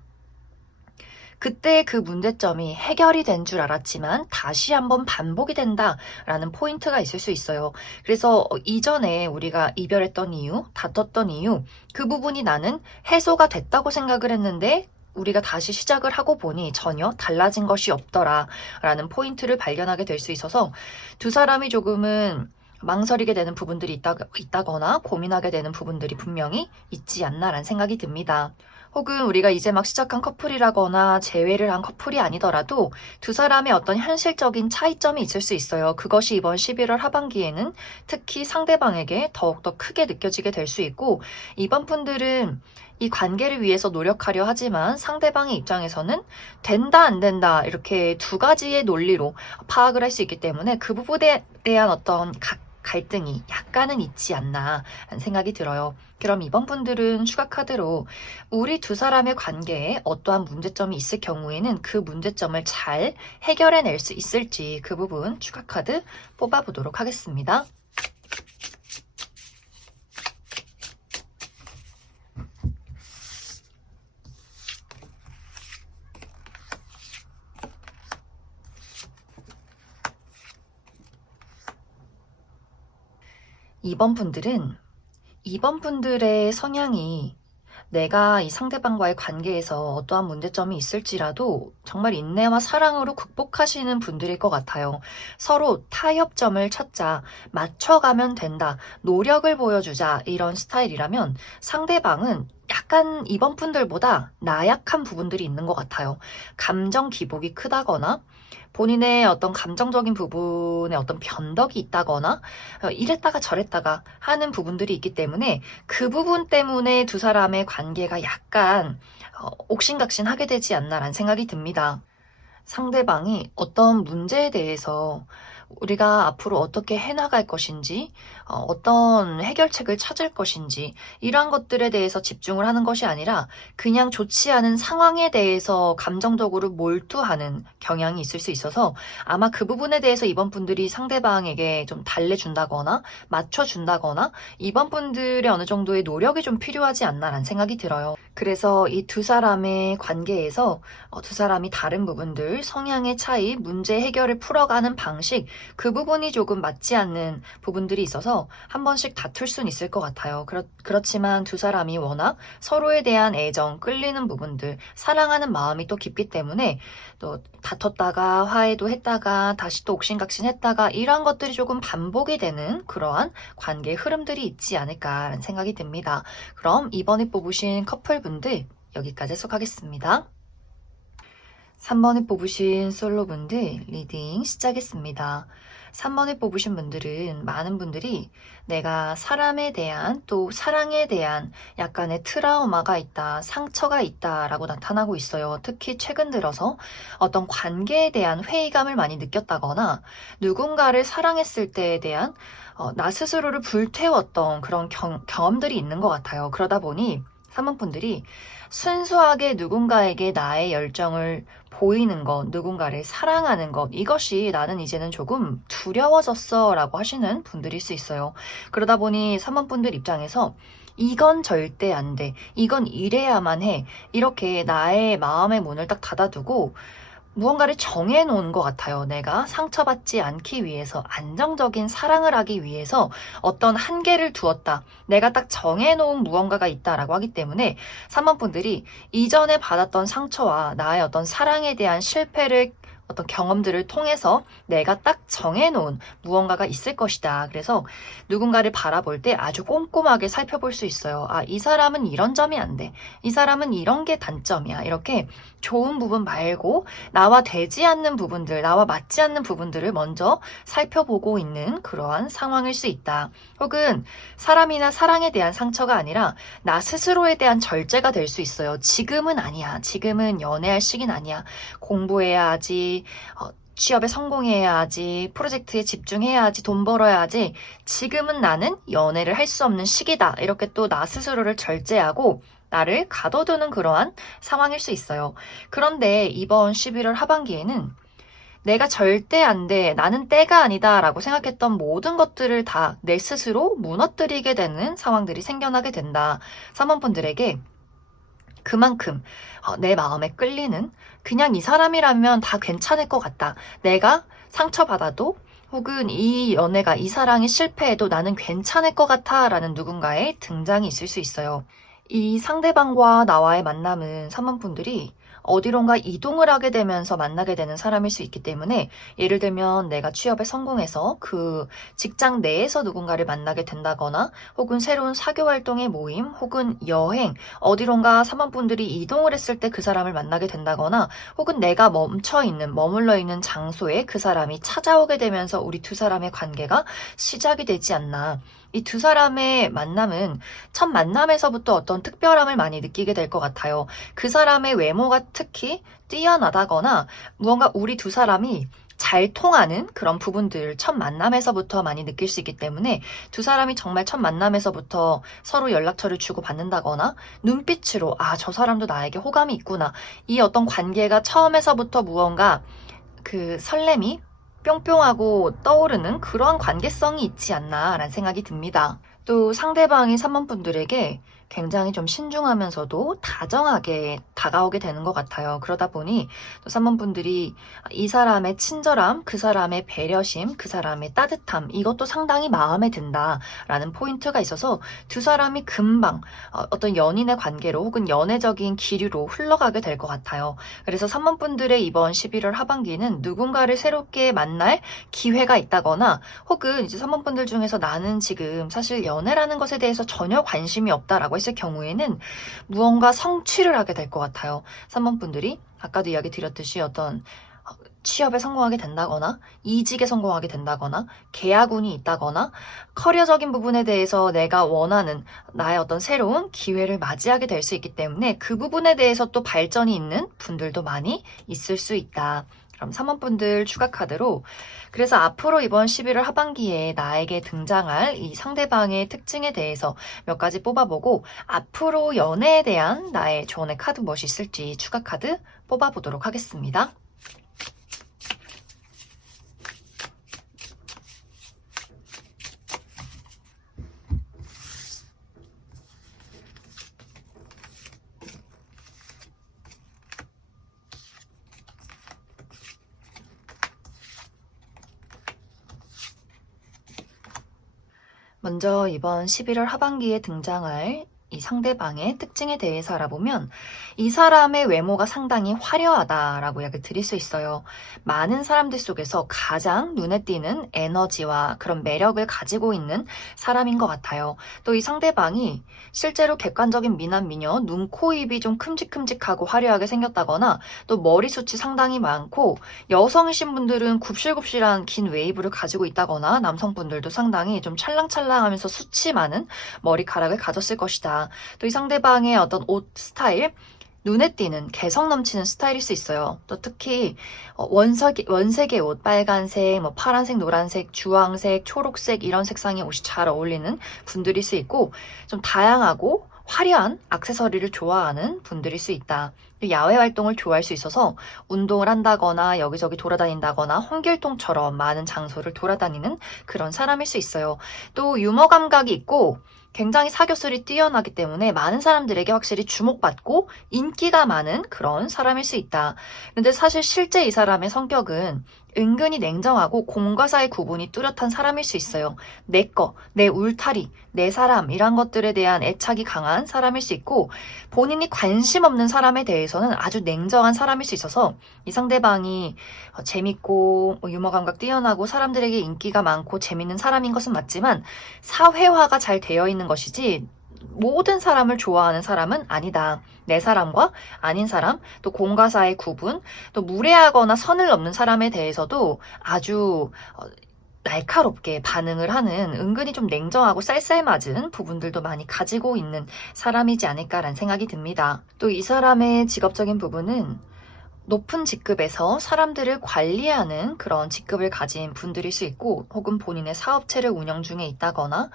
그때 그 문제점이 해결이 된 줄 알았지만 다시 한번 반복이 된다라는 포인트가 있을 수 있어요. 그래서 이전에 우리가 이별했던 이유, 다퉜던 이유, 그 부분이 나는 해소가 됐다고 생각을 했는데 우리가 다시 시작을 하고 보니 전혀 달라진 것이 없더라라는 포인트를 발견하게 될 수 있어서 두 사람이 조금은 망설이게 되는 부분들이 있다거나 고민하게 되는 부분들이 분명히 있지 않나라는 생각이 듭니다. 혹은 우리가 이제 막 시작한 커플이라거나 재회를 한 커플이 아니더라도 두 사람의 어떤 현실적인 차이점이 있을 수 있어요. 그것이 이번 11월 하반기에는 특히 상대방에게 더욱더 크게 느껴지게 될 수 있고, 이번 분들은 이 관계를 위해서 노력하려 하지만 상대방의 입장에서는 된다 안 된다 이렇게 두 가지의 논리로 파악을 할 수 있기 때문에 그 부분에 대한 어떤 갈등이 약간은 있지 않나 하는 생각이 들어요. 그럼 이번 분들은 추가 카드로 우리 두 사람의 관계에 어떠한 문제점이 있을 경우에는 그 문제점을 잘 해결해낼 수 있을지 그 부분 추가 카드 뽑아보도록 하겠습니다. 2번 분들은 이번 분들의 성향이 내가 이 상대방과의 관계에서 어떠한 문제점이 있을지라도 정말 인내와 사랑으로 극복하시는 분들일 것 같아요. 서로 타협점을 찾자, 맞춰가면 된다, 노력을 보여주자 이런 스타일이라면 상대방은 약간 이번 분들보다 나약한 부분들이 있는 것 같아요. 감정 기복이 크다거나 본인의 어떤 감정적인 부분에 어떤 변덕이 있다거나 이랬다가 저랬다가 하는 부분들이 있기 때문에 그 부분 때문에 두 사람의 관계가 약간 옥신각신하게 되지 않나라는 생각이 듭니다. 상대방이 어떤 문제에 대해서 우리가 앞으로 어떻게 해나갈 것인지, 어떤 해결책을 찾을 것인지, 이러한 것들에 대해서 집중을 하는 것이 아니라 그냥 좋지 않은 상황에 대해서 감정적으로 몰두하는 경향이 있을 수 있어서 아마 그 부분에 대해서 이번 분들이 상대방에게 좀 달래준다거나 맞춰준다거나 이번 분들의 어느 정도의 노력이 좀 필요하지 않나라는 생각이 들어요. 그래서 이 두 사람의 관계에서 두 사람이 다른 부분들, 성향의 차이, 문제 해결을 풀어가는 방식, 그 부분이 조금 맞지 않는 부분들이 있어서 한 번씩 다툴 수는 있을 것 같아요. 그렇지만 두 사람이 워낙 서로에 대한 애정, 끌리는 부분들, 사랑하는 마음이 또 깊기 때문에 또 다퉜다가 화해도 했다가 다시 또 옥신각신했다가 이러한 것들이 조금 반복이 되는 그러한 관계의 흐름들이 있지 않을까라는 생각이 듭니다. 그럼 이번에 뽑으신 커플분들 여기까지 해석하겠습니다. 3번에 뽑으신 솔로분들 리딩 시작했습니다. 3번에 뽑으신 분들은 많은 분들이 내가 사람에 대한 또 사랑에 대한 약간의 트라우마가 있다, 상처가 있다라고 나타나고 있어요. 특히 최근 들어서 어떤 관계에 대한 회의감을 많이 느꼈다거나 누군가를 사랑했을 때에 대한 나 스스로를 불태웠던 그런 경험들이 있는 것 같아요. 그러다 보니 3번 분들이 순수하게 누군가에게 나의 열정을 보이는 것, 누군가를 사랑하는 것, 이것이 나는 이제는 조금 두려워졌어 라고 하시는 분들일 수 있어요. 그러다 보니 3번 분들 입장에서 이건 절대 안 돼. 이건 이래야만 해. 이렇게 나의 마음의 문을 딱 닫아두고 무언가를 정해놓은 것 같아요. 내가 상처받지 않기 위해서, 안정적인 사랑을 하기 위해서 어떤 한계를 두었다. 내가 딱 정해놓은 무언가가 있다라고 하기 때문에 3번 분들이 이전에 받았던 상처와 나의 어떤 사랑에 대한 실패를 어떤 경험들을 통해서 내가 딱 정해놓은 무언가가 있을 것이다. 그래서 누군가를 바라볼 때 아주 꼼꼼하게 살펴볼 수 있어요. 아, 이 사람은 이런 점이 안 돼. 이 사람은 이런 게 단점이야. 이렇게 좋은 부분 말고 나와 되지 않는 부분들, 나와 맞지 않는 부분들을 먼저 살펴보고 있는 그러한 상황일 수 있다. 혹은 사람이나 사랑에 대한 상처가 아니라 나 스스로에 대한 절제가 될 수 있어요. 지금은 아니야. 지금은 연애할 시기는 아니야. 공부해야 하지. 취업에 성공해야 하지, 프로젝트에 집중해야 하지, 돈 벌어야 하지, 지금은 나는 연애를 할 수 없는 시기다. 이렇게 또 나 스스로를 절제하고 나를 가둬두는 그러한 상황일 수 있어요. 그런데 이번 11월 하반기에는 내가 절대 안 돼, 나는 때가 아니다 라고 생각했던 모든 것들을 다 내 스스로 무너뜨리게 되는 상황들이 생겨나게 된다. 사모분들에게 그만큼 내 마음에 끌리는 그냥 이 사람이라면 다 괜찮을 것 같다. 내가 상처받아도 혹은 이 연애가 이 사랑이 실패해도 나는 괜찮을 것 같아 라는 누군가의 등장이 있을 수 있어요. 이 상대방과 나와의 만남은 사모분들이 어디론가 이동을 하게 되면서 만나게 되는 사람일 수 있기 때문에 예를 들면 내가 취업에 성공해서 그 직장 내에서 누군가를 만나게 된다거나 혹은 새로운 사교 활동의 모임 혹은 여행 어디론가 사모분들이 이동을 했을 때 그 사람을 만나게 된다거나 혹은 내가 머물러 있는 장소에 그 사람이 찾아오게 되면서 우리 두 사람의 관계가 시작이 되지 않나. 이 두 사람의 만남은 첫 만남에서부터 어떤 특별함을 많이 느끼게 될 것 같아요. 그 사람의 외모가 특히 뛰어나다거나 무언가 우리 두 사람이 잘 통하는 그런 부분들 첫 만남에서부터 많이 느낄 수 있기 때문에 두 사람이 정말 첫 만남에서부터 서로 연락처를 주고받는다거나 눈빛으로 아, 저 사람도 나에게 호감이 있구나. 이 어떤 관계가 처음에서부터 무언가 그 설렘이 뿅뿅하고 떠오르는 그러한 관계성이 있지 않나라는 생각이 듭니다. 또 상대방이 3번 분들에게 굉장히 좀 신중하면서도 다정하게 다가오게 되는 것 같아요. 그러다 보니 또 3번 분들이 이 사람의 친절함, 그 사람의 배려심, 그 사람의 따뜻함 이것도 상당히 마음에 든다라는 포인트가 있어서 두 사람이 금방 어떤 연인의 관계로 혹은 연애적인 기류로 흘러가게 될 것 같아요. 그래서 3번 분들의 이번 11월 하반기는 누군가를 새롭게 만날 기회가 있다거나 혹은 이제 3번 분들 중에서 나는 지금 사실 연애라는 것에 대해서 전혀 관심이 없다라고 했을 경우에는 무언가 성취를 하게 될 것 같아요. 3번 분들이 아까도 이야기 드렸듯이 어떤 취업에 성공하게 된다거나 이직에 성공하게 된다거나 계약운이 있다거나 커리어적인 부분에 대해서 내가 원하는 나의 어떤 새로운 기회를 맞이하게 될 수 있기 때문에 그 부분에 대해서 또 발전이 있는 분들도 많이 있을 수 있다. 그럼 3번분들 추가 카드로 그래서 앞으로 이번 11월 하반기에 나에게 등장할 이 상대방의 특징에 대해서 몇 가지 뽑아보고 앞으로 연애에 대한 나의 조언의 카드 무엇이 있을지 추가 카드 뽑아보도록 하겠습니다. 먼저 이번 11월 하반기에 등장할 이 상대방의 특징에 대해서 알아보면 이 사람의 외모가 상당히 화려하다라고 이야기를 드릴 수 있어요. 많은 사람들 속에서 가장 눈에 띄는 에너지와 그런 매력을 가지고 있는 사람인 것 같아요. 또 이 상대방이 실제로 객관적인 미남 미녀, 눈, 코, 입이 좀 큼직큼직하고 화려하게 생겼다거나 또 머리숱이 상당히 많고 여성이신 분들은 굽실굽실한 긴 웨이브를 가지고 있다거나 남성분들도 상당히 좀 찰랑찰랑하면서 숱이 많은 머리카락을 가졌을 것이다. 또 이 상대방의 어떤 옷 스타일, 눈에 띄는 개성 넘치는 스타일일 수 있어요. 또 특히 원색의 옷, 빨간색, 파란색, 노란색, 주황색, 초록색 이런 색상의 옷이 잘 어울리는 분들일 수 있고 좀 다양하고 화려한 액세서리를 좋아하는 분들일 수 있다. 야외 활동을 좋아할 수 있어서 운동을 한다거나 여기저기 돌아다닌다거나 홍길동처럼 많은 장소를 돌아다니는 그런 사람일 수 있어요. 또 유머 감각이 있고 굉장히 사교술이 뛰어나기 때문에 많은 사람들에게 확실히 주목받고 인기가 많은 그런 사람일 수 있다. 근데 사실 실제 이 사람의 성격은 은근히 냉정하고 공과 사의 구분이 뚜렷한 사람일 수 있어요. 내 거, 내 울타리, 내 사람 이런 것들에 대한 애착이 강한 사람일 수 있고 본인이 관심 없는 사람에 대해서는 아주 냉정한 사람일 수 있어서 이 상대방이 재밌고 유머 감각 뛰어나고 사람들에게 인기가 많고 재밌는 사람인 것은 맞지만 사회화가 잘 되어 있는 것이지 모든 사람을 좋아하는 사람은 아니다. 내 사람과 아닌 사람, 또 공과 사의 구분, 또 무례하거나 선을 넘는 사람에 대해서도 아주 날카롭게 반응을 하는 은근히 좀 냉정하고 쌀쌀맞은 부분들도 많이 가지고 있는 사람이지 않을까라는 생각이 듭니다. 또 이 사람의 직업적인 부분은 높은 직급에서 사람들을 관리하는 그런 직급을 가진 분들일 수 있고 혹은 본인의 사업체를 운영 중에 있다거나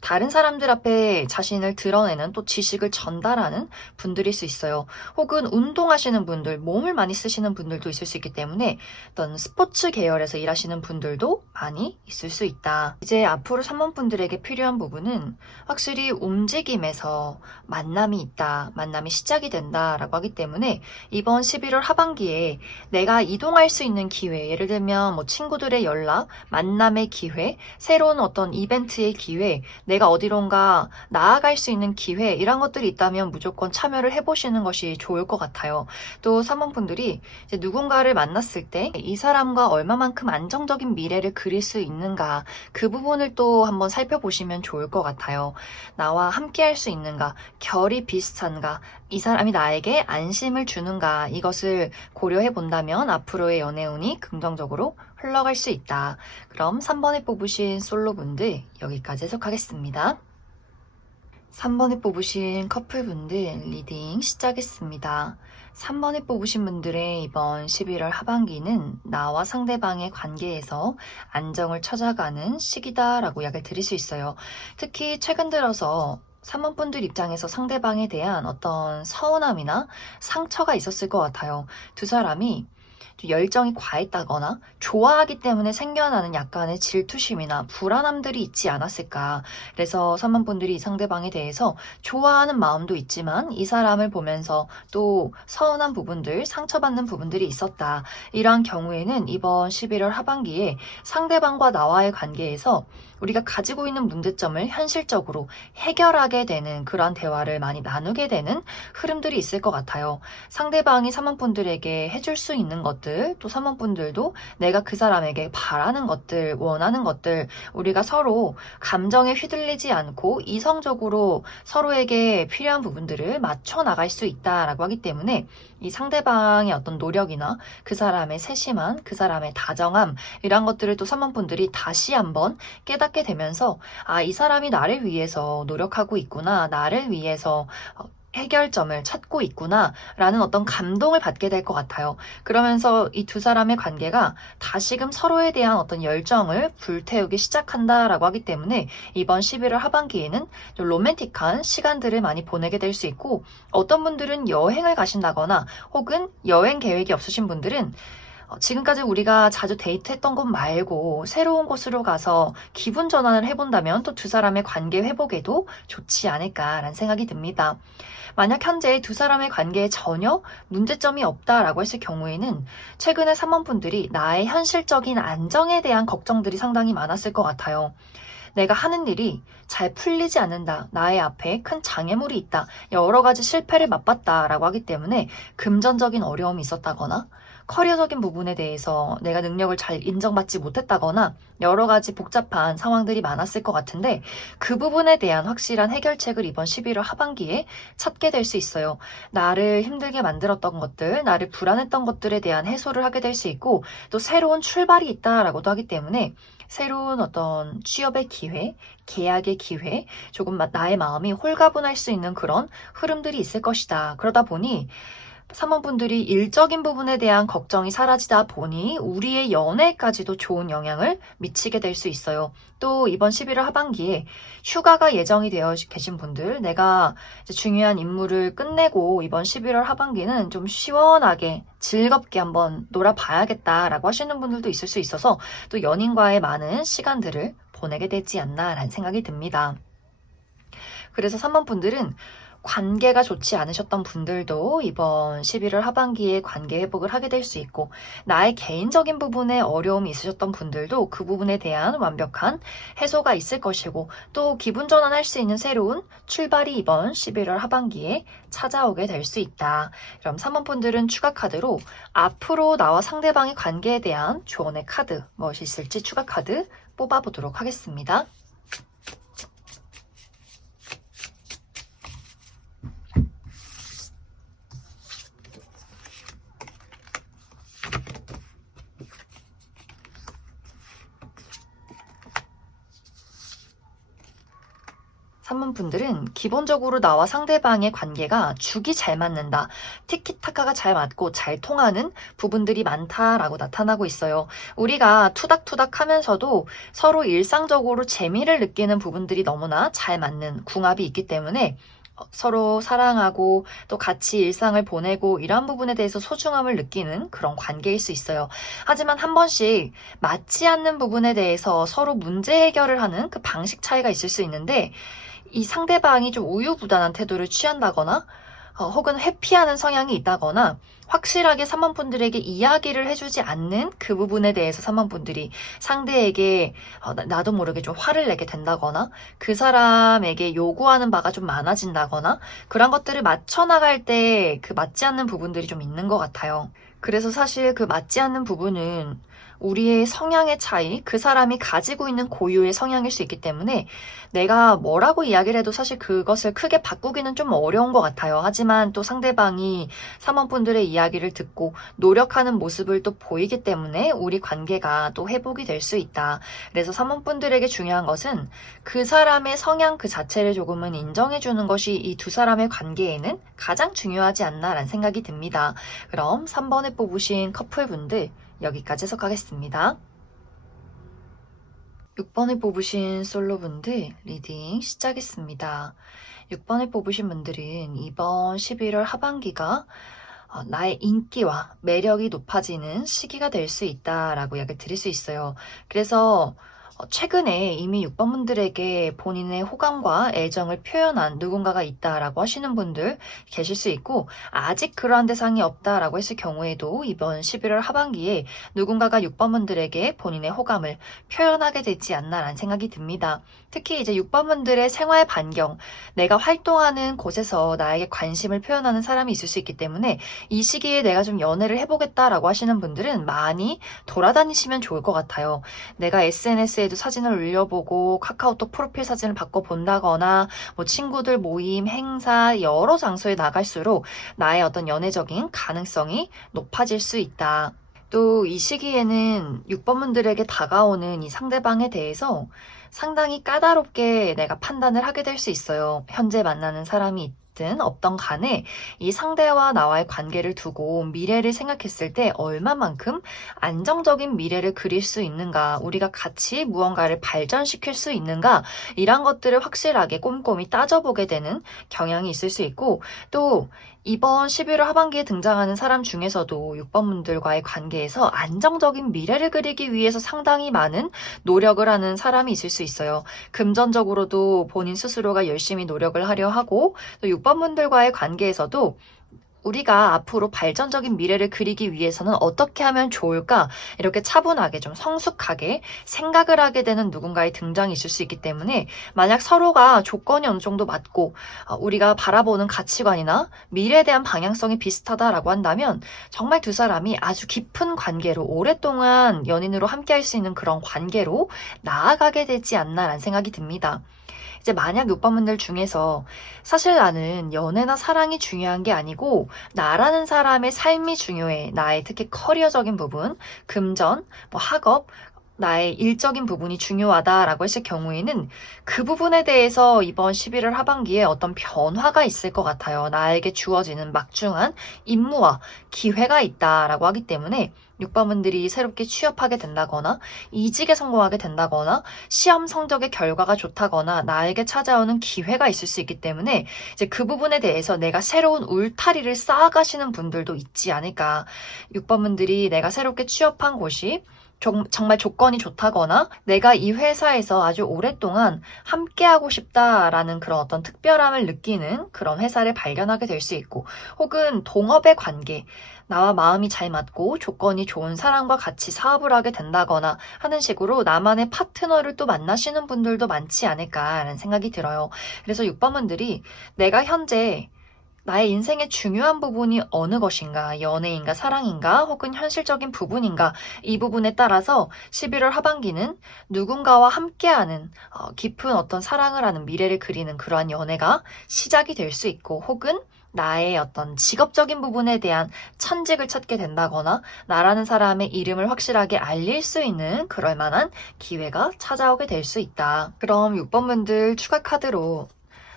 다른 사람들 앞에 자신을 드러내는 또 지식을 전달하는 분들일 수 있어요. 혹은 운동하시는 분들, 몸을 많이 쓰시는 분들도 있을 수 있기 때문에 어떤 스포츠 계열에서 일하시는 분들도 많이 있을 수 있다. 이제 앞으로 3번 분들에게 필요한 부분은 확실히 움직임에서 만남이 있다, 만남이 시작이 된다라고 하기 때문에 이번 11월 하반기에 내가 이동할 수 있는 기회, 예를 들면 친구들의 연락, 만남의 기회, 새로운 어떤 이벤트의 기회, 내가 어디론가 나아갈 수 있는 기회 이런 것들이 있다면 무조건 참여를 해보시는 것이 좋을 것 같아요. 또 3번 분들이 이제 누군가를 만났을 때 이 사람과 얼마만큼 안정적인 미래를 그릴 수 있는가 그 부분을 또 한번 살펴보시면 좋을 것 같아요. 나와 함께 할 수 있는가, 결이 비슷한가, 이 사람이 나에게 안심을 주는가 이것을 고려해 본다면 앞으로의 연애운이 긍정적으로 흘러갈 수 있다. 그럼 3번에 뽑으신 솔로분들 여기까지 해석하겠습니다. 3번에 뽑으신 커플분들 리딩 시작했습니다. 3번에 뽑으신 분들의 이번 11월 하반기는 나와 상대방의 관계에서 안정을 찾아가는 시기다라고 이야기를 드릴 수 있어요. 특히 최근 들어서 3번 분들 입장에서 상대방에 대한 어떤 서운함이나 상처가 있었을 것 같아요. 두 사람이 좀 열정이 과했다거나 좋아하기 때문에 생겨나는 약간의 질투심이나 불안함들이 있지 않았을까. 그래서 3번 분들이 이 상대방에 대해서 좋아하는 마음도 있지만 이 사람을 보면서 또 서운한 부분들, 상처받는 부분들이 있었다. 이러한 경우에는 이번 11월 하반기에 상대방과 나와의 관계에서 우리가 가지고 있는 문제점을 현실적으로 해결하게 되는 그러한 대화를 많이 나누게 되는 흐름들이 있을 것 같아요. 상대방이 3번 분들에게 해줄 수 있는 것들, 또 3번분들도 내가 그 사람에게 바라는 것들, 원하는 것들, 우리가 서로 감정에 휘둘리지 않고 이성적으로 서로에게 필요한 부분들을 맞춰 나갈 수 있다라고 하기 때문에 이 상대방의 어떤 노력이나 그 사람의 세심함, 그 사람의 다정함 이런 것들을 또 3번분들이 다시 한번 깨닫게 되면서 아, 이 사람이 나를 위해서 노력하고 있구나, 나를 위해서 해결점을 찾고 있구나 라는 어떤 감동을 받게 될 것 같아요. 그러면서 이 두 사람의 관계가 다시금 서로에 대한 어떤 열정을 불태우기 시작한다라고 하기 때문에 이번 11월 하반기에는 좀 로맨틱한 시간들을 많이 보내게 될 수 있고, 어떤 분들은 여행을 가신다거나 혹은 여행 계획이 없으신 분들은 지금까지 우리가 자주 데이트했던 곳 말고 새로운 곳으로 가서 기분 전환을 해본다면 또 두 사람의 관계 회복에도 좋지 않을까라는 생각이 듭니다. 만약 현재 두 사람의 관계에 전혀 문제점이 없다라고 했을 경우에는 최근에 3번분들이 나의 현실적인 안정에 대한 걱정들이 상당히 많았을 것 같아요. 내가 하는 일이 잘 풀리지 않는다. 나의 앞에 큰 장애물이 있다. 여러 가지 실패를 맛봤다라고 하기 때문에 금전적인 어려움이 있었다거나 커리어적인 부분에 대해서 내가 능력을 잘 인정받지 못했다거나 여러 가지 복잡한 상황들이 많았을 것 같은데 그 부분에 대한 확실한 해결책을 이번 11월 하반기에 찾게 될 수 있어요. 나를 힘들게 만들었던 것들, 나를 불안했던 것들에 대한 해소를 하게 될 수 있고 또 새로운 출발이 있다라고도 하기 때문에 새로운 어떤 취업의 기회, 계약의 기회, 조금 나의 마음이 홀가분할 수 있는 그런 흐름들이 있을 것이다. 그러다 보니 3번분들이 일적인 부분에 대한 걱정이 사라지다 보니 우리의 연애까지도 좋은 영향을 미치게 될 수 있어요. 또 이번 11월 하반기에 휴가가 예정이 되어 계신 분들, 내가 이제 중요한 임무를 끝내고 이번 11월 하반기는 좀 시원하게 즐겁게 한번 놀아봐야겠다라고 하시는 분들도 있을 수 있어서 또 연인과의 많은 시간들을 보내게 되지 않나라는 생각이 듭니다. 그래서 3번분들은 관계가 좋지 않으셨던 분들도 이번 11월 하반기에 관계 회복을 하게 될 수 있고, 나의 개인적인 부분에 어려움이 있으셨던 분들도 그 부분에 대한 완벽한 해소가 있을 것이고, 또 기분 전환할 수 있는 새로운 출발이 이번 11월 하반기에 찾아오게 될 수 있다. 그럼 3번분들은 추가 카드로 앞으로 나와 상대방의 관계에 대한 조언의 카드, 무엇이 있을지 추가 카드 뽑아보도록 하겠습니다. 3번분들은 기본적으로 나와 상대방의 관계가 죽이 잘 맞는다. 티키타카가 잘 맞고 잘 통하는 부분들이 많다라고 나타나고 있어요. 우리가 투닥투닥 하면서도 서로 일상적으로 재미를 느끼는 부분들이 너무나 잘 맞는 궁합이 있기 때문에 서로 사랑하고 또 같이 일상을 보내고 이런 부분에 대해서 소중함을 느끼는 그런 관계일 수 있어요. 하지만 한 번씩 맞지 않는 부분에 대해서 서로 문제 해결을 하는 그 방식 차이가 있을 수 있는데, 이 상대방이 좀 우유부단한 태도를 취한다거나 혹은 회피하는 성향이 있다거나 확실하게 3번분들에게 이야기를 해주지 않는 그 부분에 대해서 3번분들이 상대에게 나도 모르게 좀 화를 내게 된다거나 그 사람에게 요구하는 바가 좀 많아진다거나 그런 것들을 맞춰 나갈 때 그 맞지 않는 부분들이 좀 있는 것 같아요. 그래서 사실 그 맞지 않는 부분은 우리의 성향의 차이, 그 사람이 가지고 있는 고유의 성향일 수 있기 때문에 내가 뭐라고 이야기를 해도 사실 그것을 크게 바꾸기는 좀 어려운 것 같아요. 하지만 또 상대방이 3번분들의 이야기를 듣고 노력하는 모습을 또 보이기 때문에 우리 관계가 또 회복이 될 수 있다. 그래서 3번분들에게 중요한 것은 그 사람의 성향 그 자체를 조금은 인정해주는 것이 이 두 사람의 관계에는 가장 중요하지 않나라는 생각이 듭니다. 그럼 3번에 뽑으신 커플분들 여기까지 해석하겠습니다. 6번을 뽑으신 솔로분들 리딩 시작했습니다. 6번을 뽑으신 분들은 이번 11월 하반기가 나의 인기와 매력이 높아지는 시기가 될 수 있다라고 이야기 드릴 수 있어요. 그래서 최근에 이미 6번 분들에게 본인의 호감과 애정을 표현한 누군가가 있다라고 하시는 분들 계실 수 있고, 아직 그러한 대상이 없다라고 했을 경우에도 이번 11월 하반기에 누군가가 6번 분들에게 본인의 호감을 표현하게 되지 않나라는 생각이 듭니다. 특히 이제 6번 분들의 생활 반경, 내가 활동하는 곳에서 나에게 관심을 표현하는 사람이 있을 수 있기 때문에 이 시기에 내가 좀 연애를 해보겠다라고 하시는 분들은 많이 돌아다니시면 좋을 것 같아요. 내가 SNS에도 사진을 올려보고 카카오톡 프로필 사진을 바꿔본다거나 뭐 친구들 모임, 행사 여러 장소에 나갈수록 나의 어떤 연애적인 가능성이 높아질 수 있다. 또 이 시기에는 6번 분들에게 다가오는 이 상대방에 대해서 상당히 까다롭게 내가 판단을 하게 될 수 있어요. 현재 만나는 사람이 있든 없던 간에 이 상대와 나와의 관계를 두고 미래를 생각했을 때 얼마만큼 안정적인 미래를 그릴 수 있는가, 우리가 같이 무언가를 발전시킬 수 있는가, 이런 것들을 확실하게 꼼꼼히 따져보게 되는 경향이 있을 수 있고, 또 이번 11월 하반기에 등장하는 사람 중에서도 6번 분들과의 관계에서 안정적인 미래를 그리기 위해서 상당히 많은 노력을 하는 사람이 있을 수 있어요. 금전적으로도 본인 스스로가 열심히 노력을 하려 하고, 또 6번 분들과의 관계에서도 우리가 앞으로 발전적인 미래를 그리기 위해서는 어떻게 하면 좋을까? 이렇게 차분하게 좀 성숙하게 생각을 하게 되는 누군가의 등장이 있을 수 있기 때문에, 만약 서로가 조건이 어느 정도 맞고 우리가 바라보는 가치관이나 미래에 대한 방향성이 비슷하다라고 한다면 정말 두 사람이 아주 깊은 관계로 오랫동안 연인으로 함께할 수 있는 그런 관계로 나아가게 되지 않나라는 생각이 듭니다. 이제 만약 6번 분들 중에서 사실 나는 연애나 사랑이 중요한 게 아니고 나라는 사람의 삶이 중요해. 나의 특히 커리어적인 부분, 금전, 뭐 학업, 나의 일적인 부분이 중요하다라고 했을 경우에는 그 부분에 대해서 이번 11월 하반기에 어떤 변화가 있을 것 같아요. 나에게 주어지는 막중한 임무와 기회가 있다라고 하기 때문에 6번 분들이 새롭게 취업하게 된다거나 이직에 성공하게 된다거나 시험 성적의 결과가 좋다거나 나에게 찾아오는 기회가 있을 수 있기 때문에 이제 그 부분에 대해서 내가 새로운 울타리를 쌓아가시는 분들도 있지 않을까. 6번 분들이 내가 새롭게 취업한 곳이 정말 조건이 좋다거나 내가 이 회사에서 아주 오랫동안 함께하고 싶다라는 그런 어떤 특별함을 느끼는 그런 회사를 발견하게 될 수 있고, 혹은 동업의 관계, 나와 마음이 잘 맞고 조건이 좋은 사람과 같이 사업을 하게 된다거나 하는 식으로 나만의 파트너를 또 만나시는 분들도 많지 않을까라는 생각이 들어요. 그래서 6번 분들이 내가 현재 나의 인생의 중요한 부분이 어느 것인가, 연애인가, 사랑인가, 혹은 현실적인 부분인가, 이 부분에 따라서 11월 하반기는 누군가와 함께하는 깊은 어떤 사랑을 하는 미래를 그리는 그러한 연애가 시작이 될 수 있고, 혹은 나의 어떤 직업적인 부분에 대한 천직을 찾게 된다거나 나라는 사람의 이름을 확실하게 알릴 수 있는 그럴 만한 기회가 찾아오게 될 수 있다. 그럼 6번 분들 추가 카드로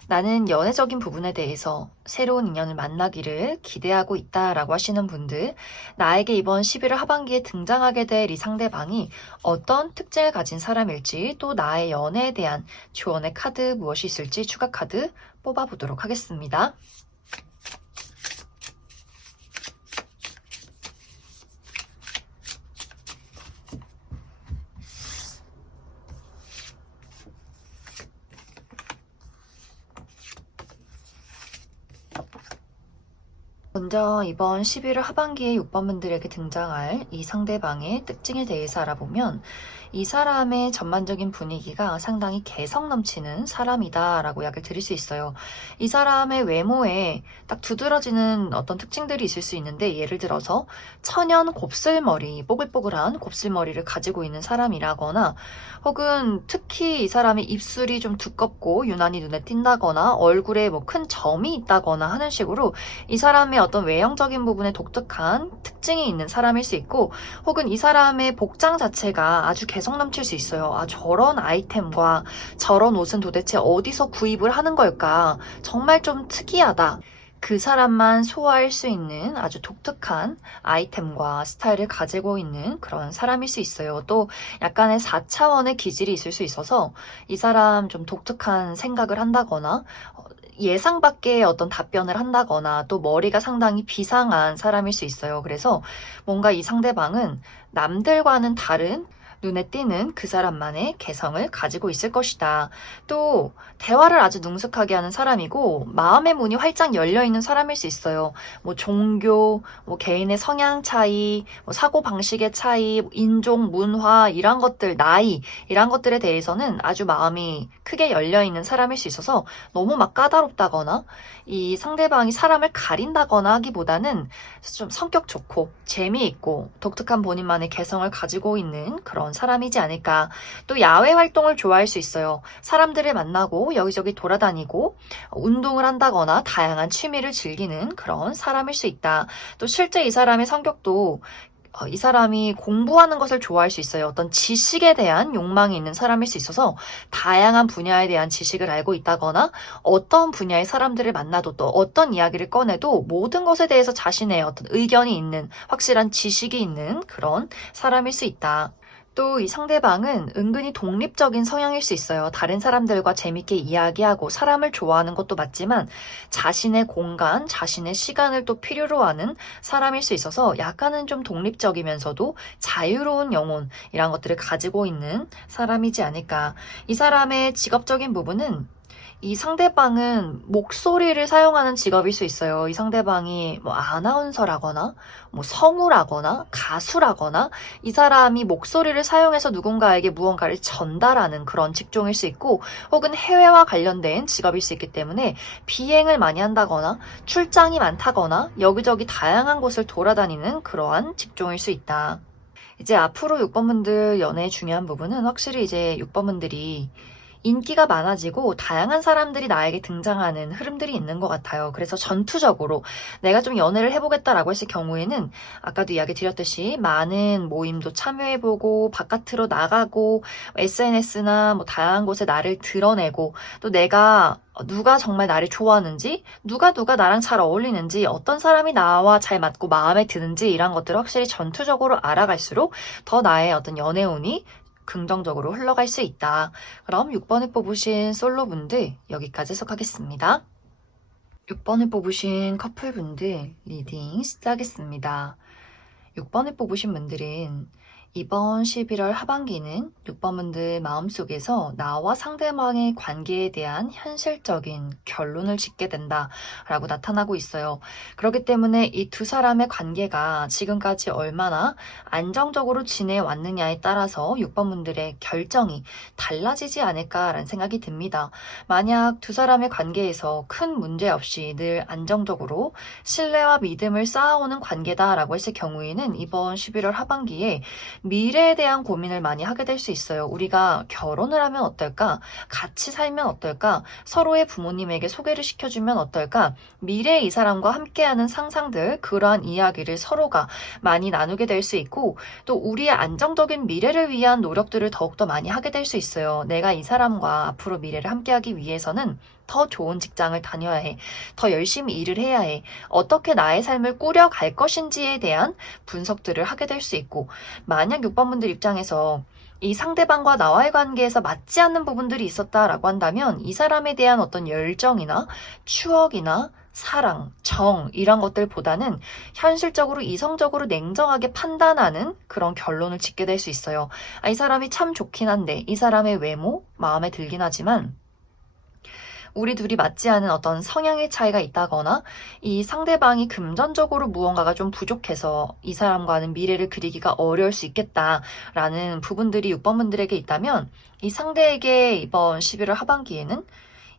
나는 연애적인 부분에 대해서 새로운 인연을 만나기를 기대하고 있다라고 하시는 분들, 나에게 이번 11월 하반기에 등장하게 될 이 상대방이 어떤 특징을 가진 사람일지, 또 나의 연애에 대한 조언의 카드 무엇이 있을지 추가 카드 뽑아보도록 하겠습니다. 먼저 이번 11월 하반기에 6번 분들에게 등장할 이 상대방의 특징에 대해서 알아보면, 이 사람의 전반적인 분위기가 상당히 개성 넘치는 사람이다라고 이야기를 드릴 수 있어요. 이 사람의 외모에 딱 두드러지는 어떤 특징들이 있을 수 있는데, 예를 들어서 천연 곱슬머리, 뽀글뽀글한 곱슬머리를 가지고 있는 사람이라거나, 혹은 특히 이 사람의 입술이 좀 두껍고 유난히 눈에 띈다거나 얼굴에 뭐 큰 점이 있다거나 하는 식으로 이 사람의 어떤 외형적인 부분에 독특한 특징이 있는 사람일 수 있고, 혹은 이 사람의 복장 자체가 아주 개성 넘칠 수 있어요. 아, 저런 아이템과 저런 옷은 도대체 어디서 구입을 하는 걸까? 정말 좀 특이하다. 그 사람만 소화할 수 있는 아주 독특한 아이템과 스타일을 가지고 있는 그런 사람일 수 있어요. 또 약간의 4차원의 기질이 있을 수 있어서 이 사람 좀 독특한 생각을 한다거나 예상 밖의 어떤 답변을 한다거나, 또 머리가 상당히 비상한 사람일 수 있어요. 그래서 뭔가 이 상대방은 남들과는 다른 눈에 띄는 그 사람만의 개성을 가지고 있을 것이다. 또 대화를 아주 능숙하게 하는 사람이고 마음의 문이 활짝 열려 있는 사람일 수 있어요. 뭐 종교, 뭐 개인의 성향 차이, 뭐 사고 방식의 차이, 인종, 문화 이런 것들, 나이 이런 것들에 대해서는 아주 마음이 크게 열려 있는 사람일 수 있어서 너무 막 까다롭다거나 이 상대방이 사람을 가린다거나 하기보다는 좀 성격 좋고 재미있고 독특한 본인만의 개성을 가지고 있는 그런 사람이지 않을까. 또 야외 활동을 좋아할 수 있어요. 사람들을 만나고 여기저기 돌아다니고 운동을 한다거나 다양한 취미를 즐기는 그런 사람일 수 있다. 또 실제 이 사람의 성격도 이 사람이 공부하는 것을 좋아할 수 있어요. 어떤 지식에 대한 욕망이 있는 사람일 수 있어서 다양한 분야에 대한 지식을 알고 있다거나 어떤 분야의 사람들을 만나도 또 어떤 이야기를 꺼내도 모든 것에 대해서 자신의 어떤 의견이 있는 확실한 지식이 있는 그런 사람일 수 있다. 또 이 상대방은 은근히 독립적인 성향일 수 있어요. 다른 사람들과 재밌게 이야기하고 사람을 좋아하는 것도 맞지만 자신의 공간, 자신의 시간을 또 필요로 하는 사람일 수 있어서 약간은 좀 독립적이면서도 자유로운 영혼이란 것들을 가지고 있는 사람이지 않을까. 이 사람의 직업적인 부분은 이 상대방은 목소리를 사용하는 직업일 수 있어요. 이 상대방이 뭐 아나운서라거나 뭐 성우라거나 가수라거나 이 사람이 목소리를 사용해서 누군가에게 무언가를 전달하는 그런 직종일 수 있고 혹은 해외와 관련된 직업일 수 있기 때문에 비행을 많이 한다거나 출장이 많다거나 여기저기 다양한 곳을 돌아다니는 그러한 직종일 수 있다. 이제 앞으로 6번분들 연애의 중요한 부분은 확실히 이제 6번분들이 인기가 많아지고 다양한 사람들이 나에게 등장하는 흐름들이 있는 것 같아요. 그래서 전투적으로 내가 좀 연애를 해보겠다라고 했을 경우에는 아까도 이야기 드렸듯이 많은 모임도 참여해보고 바깥으로 나가고 SNS나 뭐 다양한 곳에 나를 드러내고 또 내가 누가 정말 나를 좋아하는지 누가 나랑 잘 어울리는지 어떤 사람이 나와 잘 맞고 마음에 드는지 이런 것들을 확실히 전투적으로 알아갈수록 더 나의 어떤 연애운이 긍정적으로 흘러갈 수 있다. 그럼 6번을 뽑으신 솔로분들 여기까지 해석하겠습니다. 6번을 뽑으신 커플분들 리딩 시작하겠습니다. 6번을 뽑으신 분들은 이번 11월 하반기는 6번분들 마음속에서 나와 상대방의 관계에 대한 현실적인 결론을 짓게 된다라고 나타나고 있어요. 그렇기 때문에 이 두 사람의 관계가 지금까지 얼마나 안정적으로 지내왔느냐에 따라서 6번분들의 결정이 달라지지 않을까라는 생각이 듭니다. 만약 두 사람의 관계에서 큰 문제 없이 늘 안정적으로 신뢰와 믿음을 쌓아오는 관계다라고 했을 경우에는 이번 11월 하반기에 미래에 대한 고민을 많이 하게 될 수 있어요. 우리가 결혼을 하면 어떨까? 같이 살면 어떨까? 서로의 부모님에게 소개를 시켜주면 어떨까? 미래에 이 사람과 함께하는 상상들, 그러한 이야기를 서로가 많이 나누게 될 수 있고 또 우리의 안정적인 미래를 위한 노력들을 더욱더 많이 하게 될 수 있어요. 내가 이 사람과 앞으로 미래를 함께하기 위해서는 더 좋은 직장을 다녀야 해. 더 열심히 일을 해야 해. 어떻게 나의 삶을 꾸려갈 것인지에 대한 분석들을 하게 될 수 있고 만약 6번분들 입장에서 이 상대방과 나와의 관계에서 맞지 않는 부분들이 있었다라고 한다면 이 사람에 대한 어떤 열정이나 추억이나 사랑, 정 이런 것들보다는 현실적으로 이성적으로 냉정하게 판단하는 그런 결론을 짓게 될 수 있어요. 이 사람이 참 좋긴 한데 이 사람의 외모 마음에 들긴 하지만 우리 둘이 맞지 않은 어떤 성향의 차이가 있다거나 이 상대방이 금전적으로 무언가가 좀 부족해서 이 사람과는 미래를 그리기가 어려울 수 있겠다라는 부분들이 6번분들에게 있다면 이 상대에게 이번 11월 하반기에는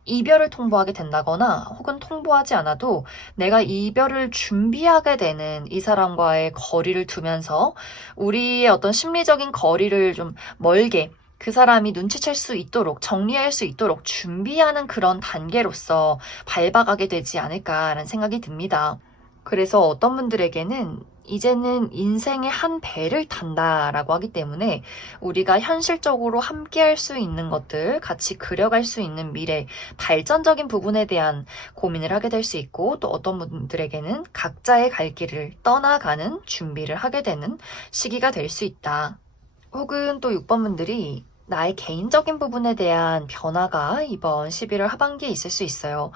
이별을 통보하게 된다거나 혹은 통보하지 않아도 내가 이별을 준비하게 되는 이 사람과의 거리를 두면서 우리의 어떤 심리적인 거리를 좀 멀게 그 사람이 눈치챌 수 있도록 정리할 수 있도록 준비하는 그런 단계로서 밟아가게 되지 않을까라는 생각이 듭니다. 그래서 어떤 분들에게는 이제는 인생의 한 배를 탄다라고 하기 때문에 우리가 현실적으로 함께할 수 있는 것들, 같이 그려갈 수 있는 미래, 발전적인 부분에 대한 고민을 하게 될 수 있고 또 어떤 분들에게는 각자의 갈 길을 떠나가는 준비를 하게 되는 시기가 될 수 있다. 혹은 또 6번분들이 나의 개인적인 부분에 대한 변화가 이번 11월 하반기에 있을 수 있어요.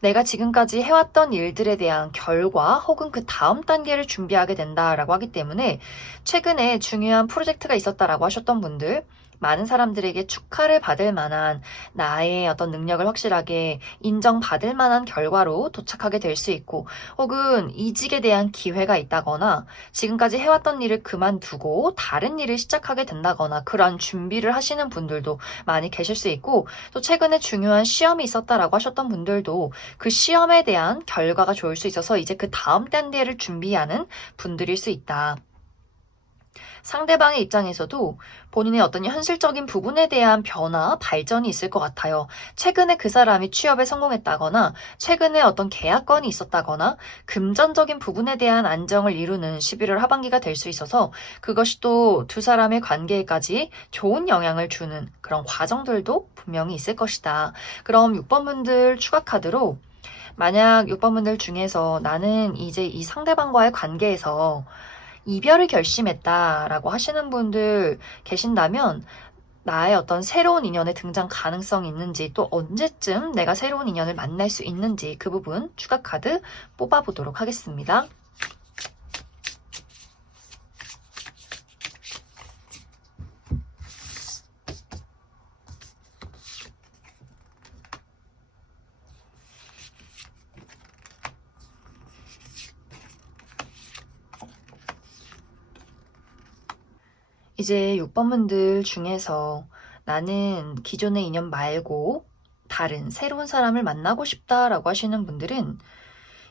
내가 지금까지 해왔던 일들에 대한 결과 혹은 그 다음 단계를 준비하게 된다라고 하기 때문에 최근에 중요한 프로젝트가 있었다라고 하셨던 분들, 많은 사람들에게 축하를 받을 만한 나의 어떤 능력을 확실하게 인정받을 만한 결과로 도착하게 될 수 있고, 혹은 이직에 대한 기회가 있다거나 지금까지 해왔던 일을 그만두고 다른 일을 시작하게 된다거나 그런 준비를 하시는 분들도 많이 계실 수 있고, 또 최근에 중요한 시험이 있었다라고 하셨던 분들도 그 시험에 대한 결과가 좋을 수 있어서 이제 그 다음 단계를 준비하는 분들일 수 있다. 상대방의 입장에서도 본인의 어떤 현실적인 부분에 대한 변화, 발전이 있을 것 같아요. 최근에 그 사람이 취업에 성공했다거나, 최근에 어떤 계약건이 있었다거나, 금전적인 부분에 대한 안정을 이루는 11월 하반기가 될 수 있어서 그것이 또 두 사람의 관계에까지 좋은 영향을 주는 그런 과정들도 분명히 있을 것이다. 그럼 6번 분들 추가 카드로 만약 6번 분들 중에서 나는 이제 이 상대방과의 관계에서 이별을 결심했다라고 하시는 분들 계신다면 나의 어떤 새로운 인연의 등장 가능성이 있는지 또 언제쯤 내가 새로운 인연을 만날 수 있는지 그 부분 추가 카드 뽑아보도록 하겠습니다. 이제 6번 분들 중에서 나는 기존의 인연 말고 다른 새로운 사람을 만나고 싶다라고 하시는 분들은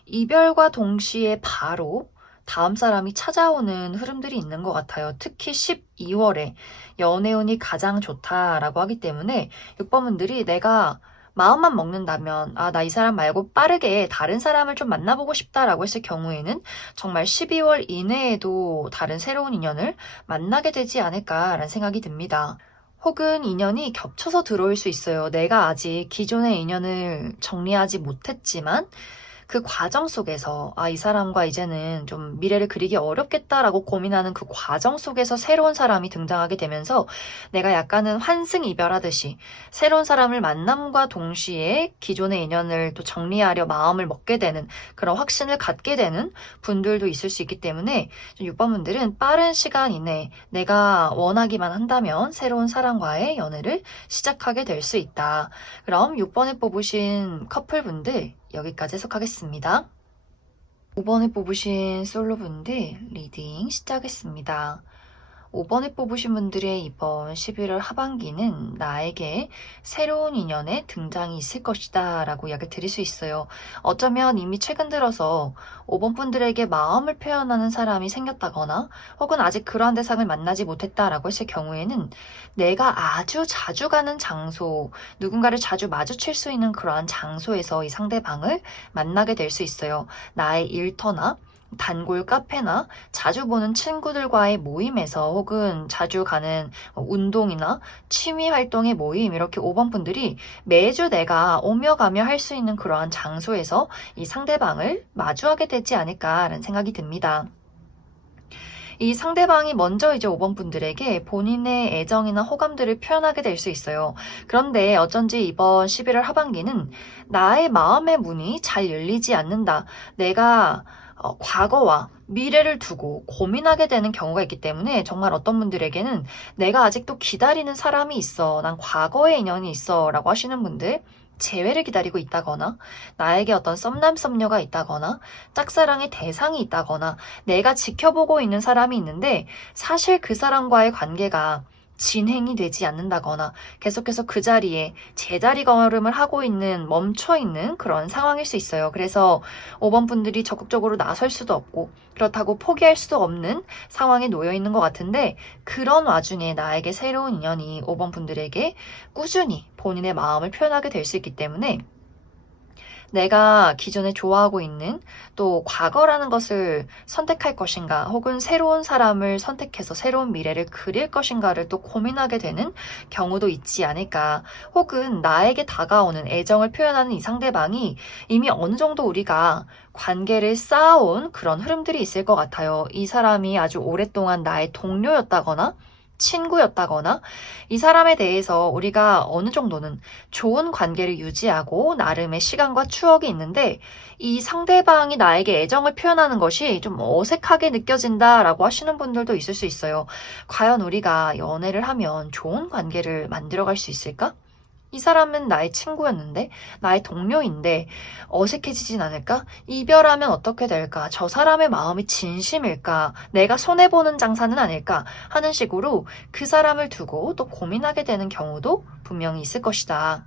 이별과 동시에 바로 다음 사람이 찾아오는 흐름들이 있는 것 같아요. 특히 12월에 연애운이 가장 좋다라고 하기 때문에 6번 분들이 내가 마음만 먹는다면 나 이 사람 말고 빠르게 다른 사람을 좀 만나보고 싶다라고 했을 경우에는 정말 12월 이내에도 다른 새로운 인연을 만나게 되지 않을까라는 생각이 듭니다. 혹은 인연이 겹쳐서 들어올 수 있어요. 내가 아직 기존의 인연을 정리하지 못했지만 그 과정 속에서 이 사람과 이제는 좀 미래를 그리기 어렵겠다라고 고민하는 그 과정 속에서 새로운 사람이 등장하게 되면서 내가 약간은 환승이별하듯이 새로운 사람을 만남과 동시에 기존의 인연을 또 정리하려 마음을 먹게 되는 그런 확신을 갖게 되는 분들도 있을 수 있기 때문에 6번 분들은 빠른 시간 이내에 내가 원하기만 한다면 새로운 사람과의 연애를 시작하게 될 수 있다. 그럼 6번에 뽑으신 커플분들 여기까지 해석하겠습니다. 5번에 뽑으신 솔로분들 리딩 시작했습니다. 5번에 뽑으신 분들의 이번 11월 하반기는 나에게 새로운 인연의 등장이 있을 것이다 라고 이야기 드릴 수 있어요. 어쩌면 이미 최근 들어서 5번 분들에게 마음을 표현하는 사람이 생겼다거나 혹은 아직 그러한 대상을 만나지 못했다라고 했을 경우에는 내가 아주 자주 가는 장소, 누군가를 자주 마주칠 수 있는 그러한 장소에서 이 상대방을 만나게 될 수 있어요. 나의 일터나 단골 카페나 자주 보는 친구들과의 모임에서 혹은 자주 가는 운동이나 취미 활동의 모임 이렇게 5번 분들이 매주 내가 오며 가며 할 수 있는 그러한 장소에서 이 상대방을 마주하게 되지 않을까라는 생각이 듭니다. 이 상대방이 먼저 이제 5번 분들에게 본인의 애정이나 호감들을 표현하게 될 수 있어요. 그런데 어쩐지 이번 11월 하반기는 나의 마음의 문이 잘 열리지 않는다. 내가 과거와 미래를 두고 고민하게 되는 경우가 있기 때문에 정말 어떤 분들에게는 내가 아직도 기다리는 사람이 있어. 난 과거의 인연이 있어. 라고 하시는 분들 재회를 기다리고 있다거나 나에게 어떤 썸남 썸녀가 있다거나 짝사랑의 대상이 있다거나 내가 지켜보고 있는 사람이 있는데 사실 그 사람과의 관계가 진행이 되지 않는다거나 계속해서 그 자리에 제자리 걸음을 하고 있는 멈춰 있는 그런 상황일 수 있어요. 그래서 5번 분들이 적극적으로 나설 수도 없고 그렇다고 포기할 수도 없는 상황에 놓여 있는 것 같은데 그런 와중에 나에게 새로운 인연이 5번 분들에게 꾸준히 본인의 마음을 표현하게 될 수 있기 때문에 내가 기존에 좋아하고 있는 또 과거라는 것을 선택할 것인가 혹은 새로운 사람을 선택해서 새로운 미래를 그릴 것인가를 또 고민하게 되는 경우도 있지 않을까. 혹은 나에게 다가오는 애정을 표현하는 이 상대방이 이미 어느 정도 우리가 관계를 쌓아온 그런 흐름들이 있을 것 같아요. 이 사람이 아주 오랫동안 나의 동료였다거나 친구였다거나 이 사람에 대해서 우리가 어느 정도는 좋은 관계를 유지하고 나름의 시간과 추억이 있는데 이 상대방이 나에게 애정을 표현하는 것이 좀 어색하게 느껴진다라고 하시는 분들도 있을 수 있어요. 과연 우리가 연애를 하면 좋은 관계를 만들어갈 수 있을까? 이 사람은 나의 친구였는데, 나의 동료인데, 어색해지진 않을까? 이별하면 어떻게 될까? 저 사람의 마음이 진심일까? 내가 손해보는 장사는 아닐까? 하는 식으로 그 사람을 두고 또 고민하게 되는 경우도 분명히 있을 것이다.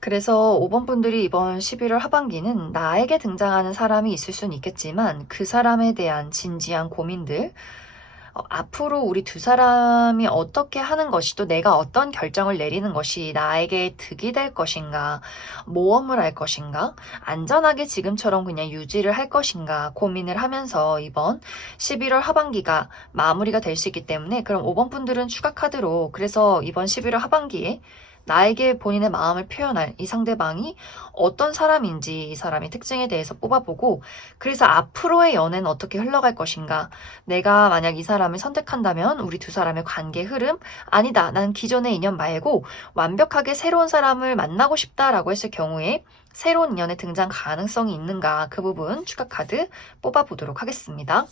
그래서 5번 분들이 이번 11월 하반기는 나에게 등장하는 사람이 있을 수는 있겠지만 그 사람에 대한 진지한 고민들, 앞으로 우리 두 사람이 어떻게 하는 것이 또 내가 어떤 결정을 내리는 것이 나에게 득이 될 것인가, 모험을 할 것인가, 안전하게 지금처럼 그냥 유지를 할 것인가 고민을 하면서 이번 11월 하반기가 마무리가 될 수 있기 때문에 그럼 5번 분들은 추가 카드로 그래서 이번 11월 하반기에 나에게 본인의 마음을 표현할 이 상대방이 어떤 사람인지 이 사람의 특징에 대해서 뽑아보고 그래서 앞으로의 연애는 어떻게 흘러갈 것인가 내가 만약 이 사람을 선택한다면 우리 두 사람의 관계 흐름 아니다 난 기존의 인연 말고 완벽하게 새로운 사람을 만나고 싶다라고 했을 경우에 새로운 인연의 등장 가능성이 있는가 그 부분 추가 카드 뽑아보도록 하겠습니다.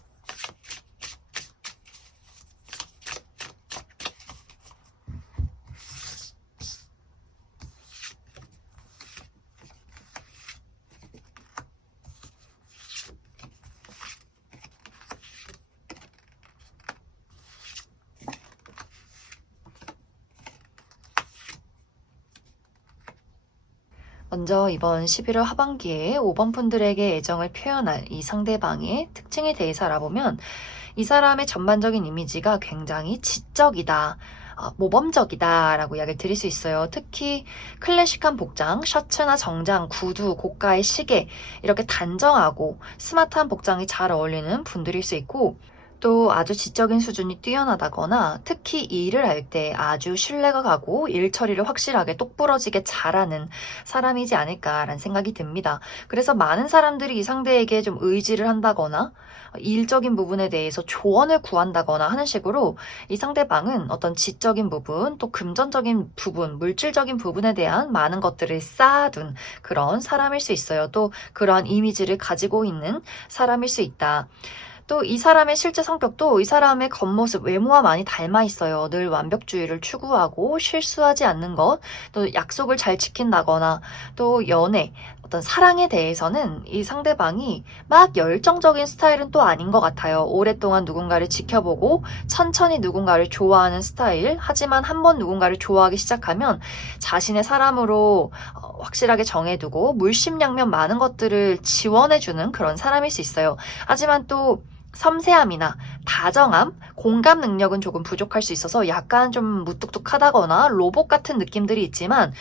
먼저 이번 11월 하반기에 5번 분들에게 애정을 표현할 이 상대방의 특징에 대해서 알아보면 이 사람의 전반적인 이미지가 굉장히 지적이다. 모범적이다 라고 이야기를 드릴 수 있어요. 특히 클래식한 복장, 셔츠나 정장, 구두, 고가의 시계 이렇게 단정하고 스마트한 복장이 잘 어울리는 분들일 수 있고 또 아주 지적인 수준이 뛰어나다거나 특히 일을 할 때 아주 신뢰가 가고 일 처리를 확실하게 똑부러지게 잘하는 사람이지 않을까라는 생각이 듭니다. 그래서 많은 사람들이 이 상대에게 좀 의지를 한다거나 일적인 부분에 대해서 조언을 구한다거나 하는 식으로 이 상대방은 어떤 지적인 부분 또 금전적인 부분, 물질적인 부분에 대한 많은 것들을 쌓아둔 그런 사람일 수 있어요. 또 그러한 이미지를 가지고 있는 사람일 수 있다. 또 이 사람의 실제 성격도 이 사람의 겉모습, 외모와 많이 닮아 있어요. 늘 완벽주의를 추구하고 실수하지 않는 것, 또 약속을 잘 지킨다거나, 또 연애, 어떤 사랑에 대해서는 이 상대방이 막 열정적인 스타일은 또 아닌 것 같아요. 오랫동안 누군가를 지켜보고 천천히 누군가를 좋아하는 스타일. 하지만 한번 누군가를 좋아하기 시작하면 자신의 사람으로 확실하게 정해두고 물심양면 많은 것들을 지원해주는 그런 사람일 수 있어요. 하지만 또 섬세함이나 다정함, 공감 능력은 조금 부족할 수 있어서 약간 좀 무뚝뚝하다거나 로봇 같은 느낌들이 있지만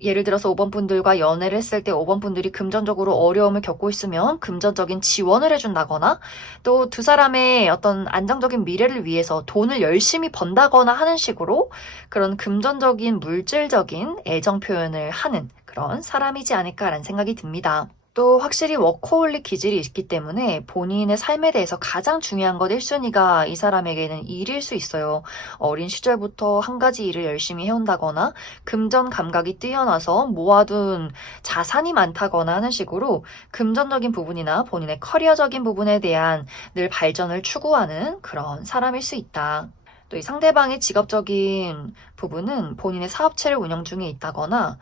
예를 들어서 5번 분들과 연애를 했을 때 5번 분들이 금전적으로 어려움을 겪고 있으면 금전적인 지원을 해준다거나 또 두 사람의 어떤 안정적인 미래를 위해서 돈을 열심히 번다거나 하는 식으로 그런 금전적인 물질적인 애정 표현을 하는 그런 사람이지 않을까라는 생각이 듭니다. 또 확실히 워커홀릭 기질이 있기 때문에 본인의 삶에 대해서 가장 중요한 것 1순위가 이 사람에게는 일일 수 있어요. 어린 시절부터 한 가지 일을 열심히 해온다거나 금전 감각이 뛰어나서 모아둔 자산이 많다거나 하는 식으로 금전적인 부분이나 본인의 커리어적인 부분에 대한 늘 발전을 추구하는 그런 사람일 수 있다. 또 이 상대방의 직업적인 부분은 본인의 사업체를 운영 중에 있다거나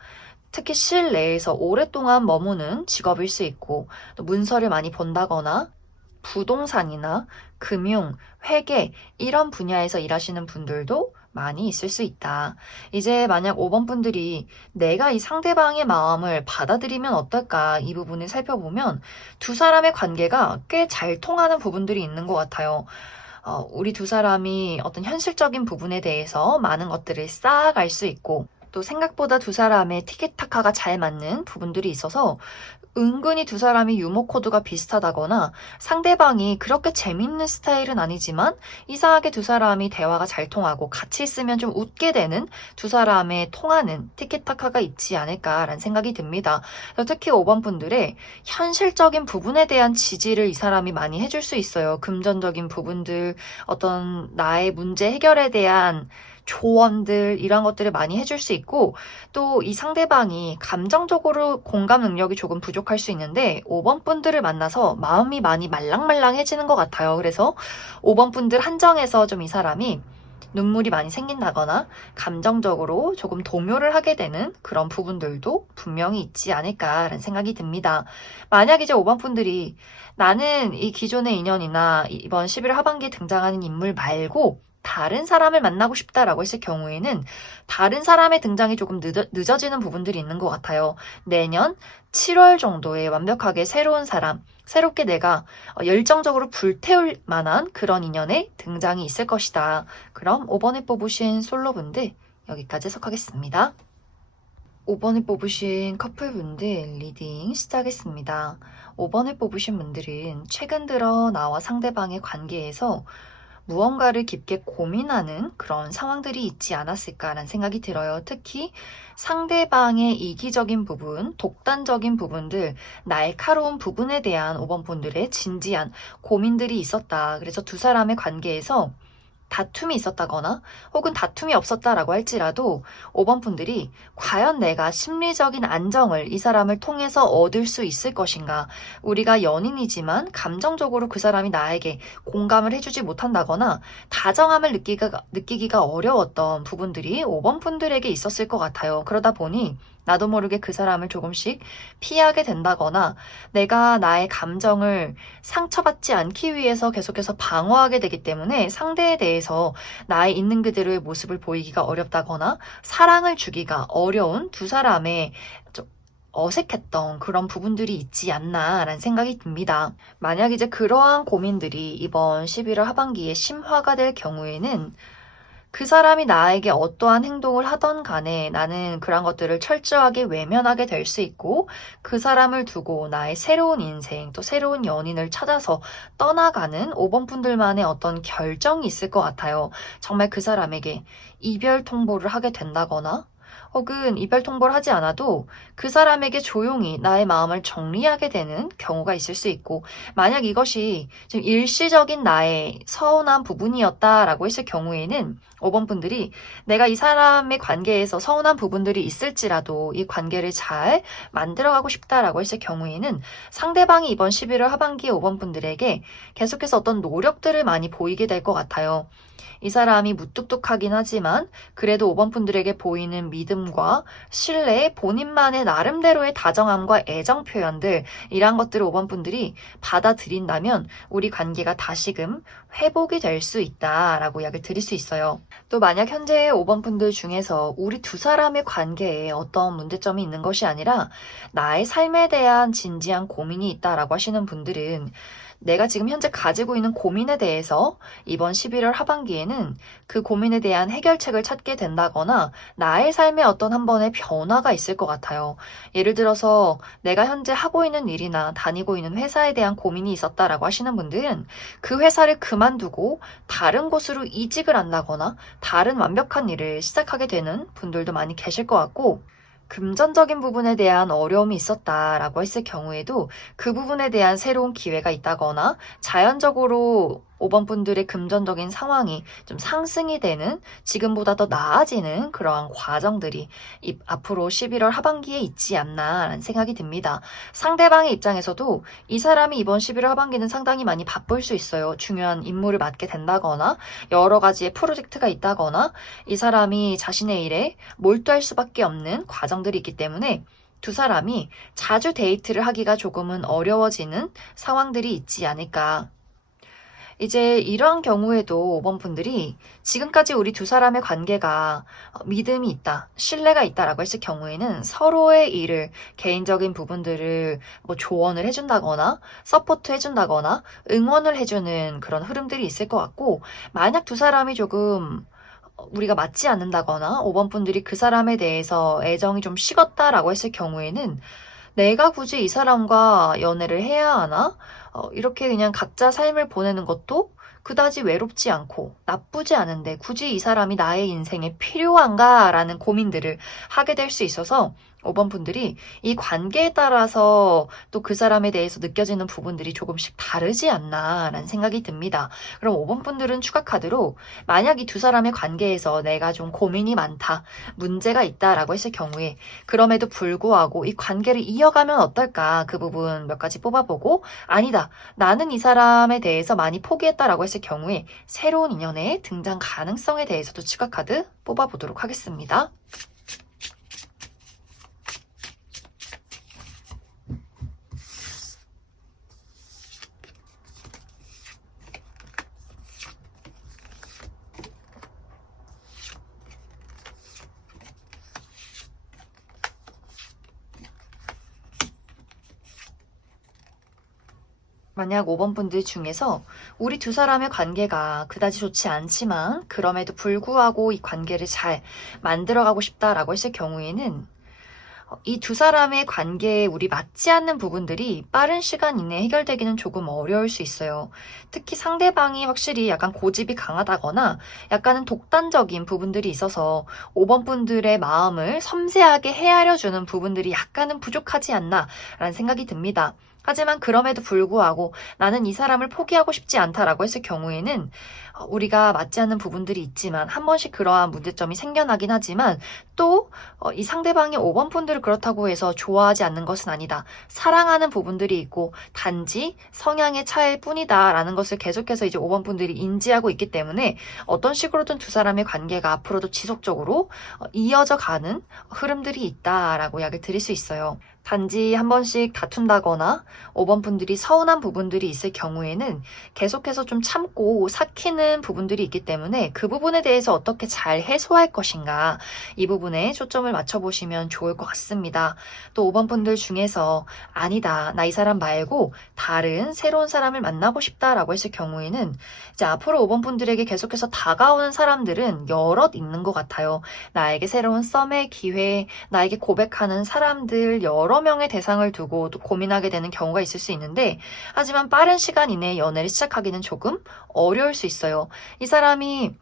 특히 실내에서 오랫동안 머무는 직업일 수 있고 또 문서를 많이 본다거나 부동산이나 금융, 회계 이런 분야에서 일하시는 분들도 많이 있을 수 있다. 이제 만약 5번 분들이 내가 이 상대방의 마음을 받아들이면 어떨까 이 부분을 살펴보면 두 사람의 관계가 꽤 잘 통하는 부분들이 있는 것 같아요. 우리 두 사람이 어떤 현실적인 부분에 대해서 많은 것들을 쌓아갈 수 있고 또 생각보다 두 사람의 티키타카가 잘 맞는 부분들이 있어서 은근히 두 사람이 유머 코드가 비슷하다거나 상대방이 그렇게 재밌는 스타일은 아니지만 이상하게 두 사람이 대화가 잘 통하고 같이 있으면 좀 웃게 되는 두 사람의 통하는 티키타카가 있지 않을까라는 생각이 듭니다. 특히 5번 분들의 현실적인 부분에 대한 지지를 이 사람이 많이 해줄 수 있어요. 금전적인 부분들, 어떤 나의 문제 해결에 대한 조언들 이런 것들을 많이 해줄 수 있고 또 이 상대방이 감정적으로 공감 능력이 조금 부족할 수 있는데 5번 분들을 만나서 마음이 많이 말랑말랑해지는 것 같아요. 그래서 5번 분들 한정에서 좀 이 사람이 눈물이 많이 생긴다거나 감정적으로 조금 동요를 하게 되는 그런 부분들도 분명히 있지 않을까라는 생각이 듭니다. 만약 이제 5번 분들이 나는 이 기존의 인연이나 이번 11월 하반기에 등장하는 인물 말고 다른 사람을 만나고 싶다라고 했을 경우에는 다른 사람의 등장이 조금 늦어지는 부분들이 있는 것 같아요. 내년 7월 정도에 완벽하게 새로운 사람, 새롭게 내가 열정적으로 불태울 만한 그런 인연의 등장이 있을 것이다. 그럼 5번에 뽑으신 솔로분들 여기까지 해석하겠습니다. 5번을 뽑으신 커플분들 리딩 시작했습니다. 5번을 뽑으신 분들은 최근 들어 나와 상대방의 관계에서 무언가를 깊게 고민하는 그런 상황들이 있지 않았을까라는 생각이 들어요. 특히 상대방의 이기적인 부분, 독단적인 부분들, 날카로운 부분에 대한 5번 분들의 진지한 고민들이 있었다. 그래서 두 사람의 관계에서 다툼이 있었다거나 혹은 다툼이 없었다라고 할지라도 5번 분들이 과연 내가 심리적인 안정을 이 사람을 통해서 얻을 수 있을 것인가, 우리가 연인이지만 감정적으로 그 사람이 나에게 공감을 해주지 못한다거나 다정함을 느끼기가 어려웠던 부분들이 5번 분들에게 있었을 것 같아요. 그러다 보니 나도 모르게 그 사람을 조금씩 피하게 된다거나 내가 나의 감정을 상처받지 않기 위해서 계속해서 방어하게 되기 때문에 상대에 대해서 나의 있는 그대로의 모습을 보이기가 어렵다거나 사랑을 주기가 어려운 두 사람의 좀 어색했던 그런 부분들이 있지 않나라는 생각이 듭니다. 만약 이제 그러한 고민들이 이번 11월 하반기에 심화가 될 경우에는 그 사람이 나에게 어떠한 행동을 하던 간에 나는 그런 것들을 철저하게 외면하게 될 수 있고 그 사람을 두고 나의 새로운 인생 또 새로운 연인을 찾아서 떠나가는 5번 분들만의 어떤 결정이 있을 것 같아요. 정말 그 사람에게 이별 통보를 하게 된다거나 혹은 이별 통보를 하지 않아도 그 사람에게 조용히 나의 마음을 정리하게 되는 경우가 있을 수 있고 만약 이것이 좀 일시적인 나의 서운한 부분이었다라고 했을 경우에는 5번 분들이 내가 이 사람의 관계에서 서운한 부분들이 있을지라도 이 관계를 잘 만들어가고 싶다라고 했을 경우에는 상대방이 이번 11월 하반기에 5번 분들에게 계속해서 어떤 노력들을 많이 보이게 될 것 같아요. 이 사람이 무뚝뚝하긴 하지만 그래도 5번 분들에게 보이는 믿음과 신뢰, 본인만의 나름대로의 다정함과 애정 표현들 이런 것들을 5번 분들이 받아들인다면 우리 관계가 다시금 회복이 될 수 있다라고 이야기를 드릴 수 있어요. 또 만약 현재 5번 분들 중에서 우리 두 사람의 관계에 어떤 문제점이 있는 것이 아니라 나의 삶에 대한 진지한 고민이 있다라고 하시는 분들은 내가 지금 현재 가지고 있는 고민에 대해서 이번 11월 하반기에는 그 고민에 대한 해결책을 찾게 된다거나 나의 삶에 어떤 한 번의 변화가 있을 것 같아요. 예를 들어서 내가 현재 하고 있는 일이나 다니고 있는 회사에 대한 고민이 있었다라고 하시는 분들은 그 회사를 그만두고 다른 곳으로 이직을 한다거나 다른 완벽한 일을 시작하게 되는 분들도 많이 계실 것 같고 금전적인 부분에 대한 어려움이 있었다라고 했을 경우에도 그 부분에 대한 새로운 기회가 있다거나 자연적으로 5번 분들의 금전적인 상황이 좀 상승이 되는 지금보다 더 나아지는 그러한 과정들이 앞으로 11월 하반기에 있지 않나라는 생각이 듭니다. 상대방의 입장에서도 이 사람이 이번 11월 하반기는 상당히 많이 바쁠 수 있어요. 중요한 임무를 맡게 된다거나 여러 가지의 프로젝트가 있다거나 이 사람이 자신의 일에 몰두할 수밖에 없는 과정들이 있기 때문에 두 사람이 자주 데이트를 하기가 조금은 어려워지는 상황들이 있지 않을까. 이제 이러한 경우에도 5번 분들이 지금까지 우리 두 사람의 관계가 믿음이 있다, 신뢰가 있다라고 했을 경우에는 서로의 일을, 개인적인 부분들을 뭐 조언을 해준다거나 서포트 해준다거나 응원을 해주는 그런 흐름들이 있을 것 같고 만약 두 사람이 조금 우리가 맞지 않는다거나 5번 분들이 그 사람에 대해서 애정이 좀 식었다라고 했을 경우에는 내가 굳이 이 사람과 연애를 해야 하나? 이렇게 그냥 각자 삶을 보내는 것도 그다지 외롭지 않고 나쁘지 않은데 굳이 이 사람이 나의 인생에 필요한가라는 고민들을 하게 될 수 있어서 5번 분들이 이 관계에 따라서 또 그 사람에 대해서 느껴지는 부분들이 조금씩 다르지 않나라는 생각이 듭니다. 그럼 5번 분들은 추가 카드로 만약 이 두 사람의 관계에서 내가 좀 고민이 많다, 문제가 있다라고 했을 경우에 그럼에도 불구하고 이 관계를 이어가면 어떨까 그 부분 몇 가지 뽑아보고 아니다. 나는 이 사람에 대해서 많이 포기했다라고 했을 경우에 새로운 인연의 등장 가능성에 대해서도 추가 카드 뽑아보도록 하겠습니다. 만약 5번 분들 중에서 우리 두 사람의 관계가 그다지 좋지 않지만 그럼에도 불구하고 이 관계를 잘 만들어가고 싶다라고 했을 경우에는 이 두 사람의 관계에 우리 맞지 않는 부분들이 빠른 시간 이내에 해결되기는 조금 어려울 수 있어요. 특히 상대방이 확실히 약간 고집이 강하다거나 약간은 독단적인 부분들이 있어서 5번 분들의 마음을 섬세하게 헤아려주는 부분들이 약간은 부족하지 않나라는 생각이 듭니다. 하지만 그럼에도 불구하고 나는 이 사람을 포기하고 싶지 않다라고 했을 경우에는 우리가 맞지 않는 부분들이 있지만 한 번씩 그러한 문제점이 생겨나긴 하지만 또 이 상대방이 5번 분들을 그렇다고 해서 좋아하지 않는 것은 아니다. 사랑하는 부분들이 있고 단지 성향의 차이일 뿐이다라는 것을 계속해서 이제 5번 분들이 인지하고 있기 때문에 어떤 식으로든 두 사람의 관계가 앞으로도 지속적으로 이어져 가는 흐름들이 있다라고 이야기를 드릴 수 있어요. 단지 한 번씩 다툰다거나 5번 분들이 서운한 부분들이 있을 경우에는 계속해서 좀 참고 삭히는 부분들이 있기 때문에 그 부분에 대해서 어떻게 잘 해소할 것인가 이 부분에 초점을 맞춰보시면 좋을 것 같습니다. 또 5번 분들 중에서 아니다, 나 이 사람 말고 다른 새로운 사람을 만나고 싶다라고 했을 경우에는 이제 앞으로 5번 분들에게 계속해서 다가오는 사람들은 여럿 있는 것 같아요. 나에게 새로운 썸의 기회, 나에게 고백하는 사람들 여러 명의 대상을 두고 또 고민하게 되는 경우가 있을 수 있는데 하지만 빠른 시간 이내에 연애를 시작하기는 조금 어려울 수 있어요. 이 사람이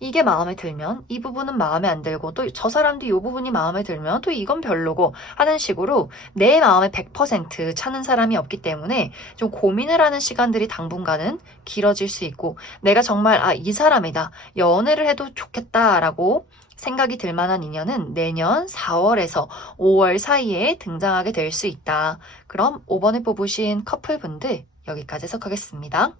이게 마음에 들면 이 부분은 마음에 안 들고 또 저 사람도 이 부분이 마음에 들면 또 이건 별로고 하는 식으로 내 마음에 100% 차는 사람이 없기 때문에 좀 고민을 하는 시간들이 당분간은 길어질 수 있고 내가 정말 이 사람이다. 연애를 해도 좋겠다라고 생각이 들 만한 인연은 내년 4월에서 5월 사이에 등장하게 될 수 있다. 그럼 5번을 뽑으신 커플분들 여기까지 해석하겠습니다.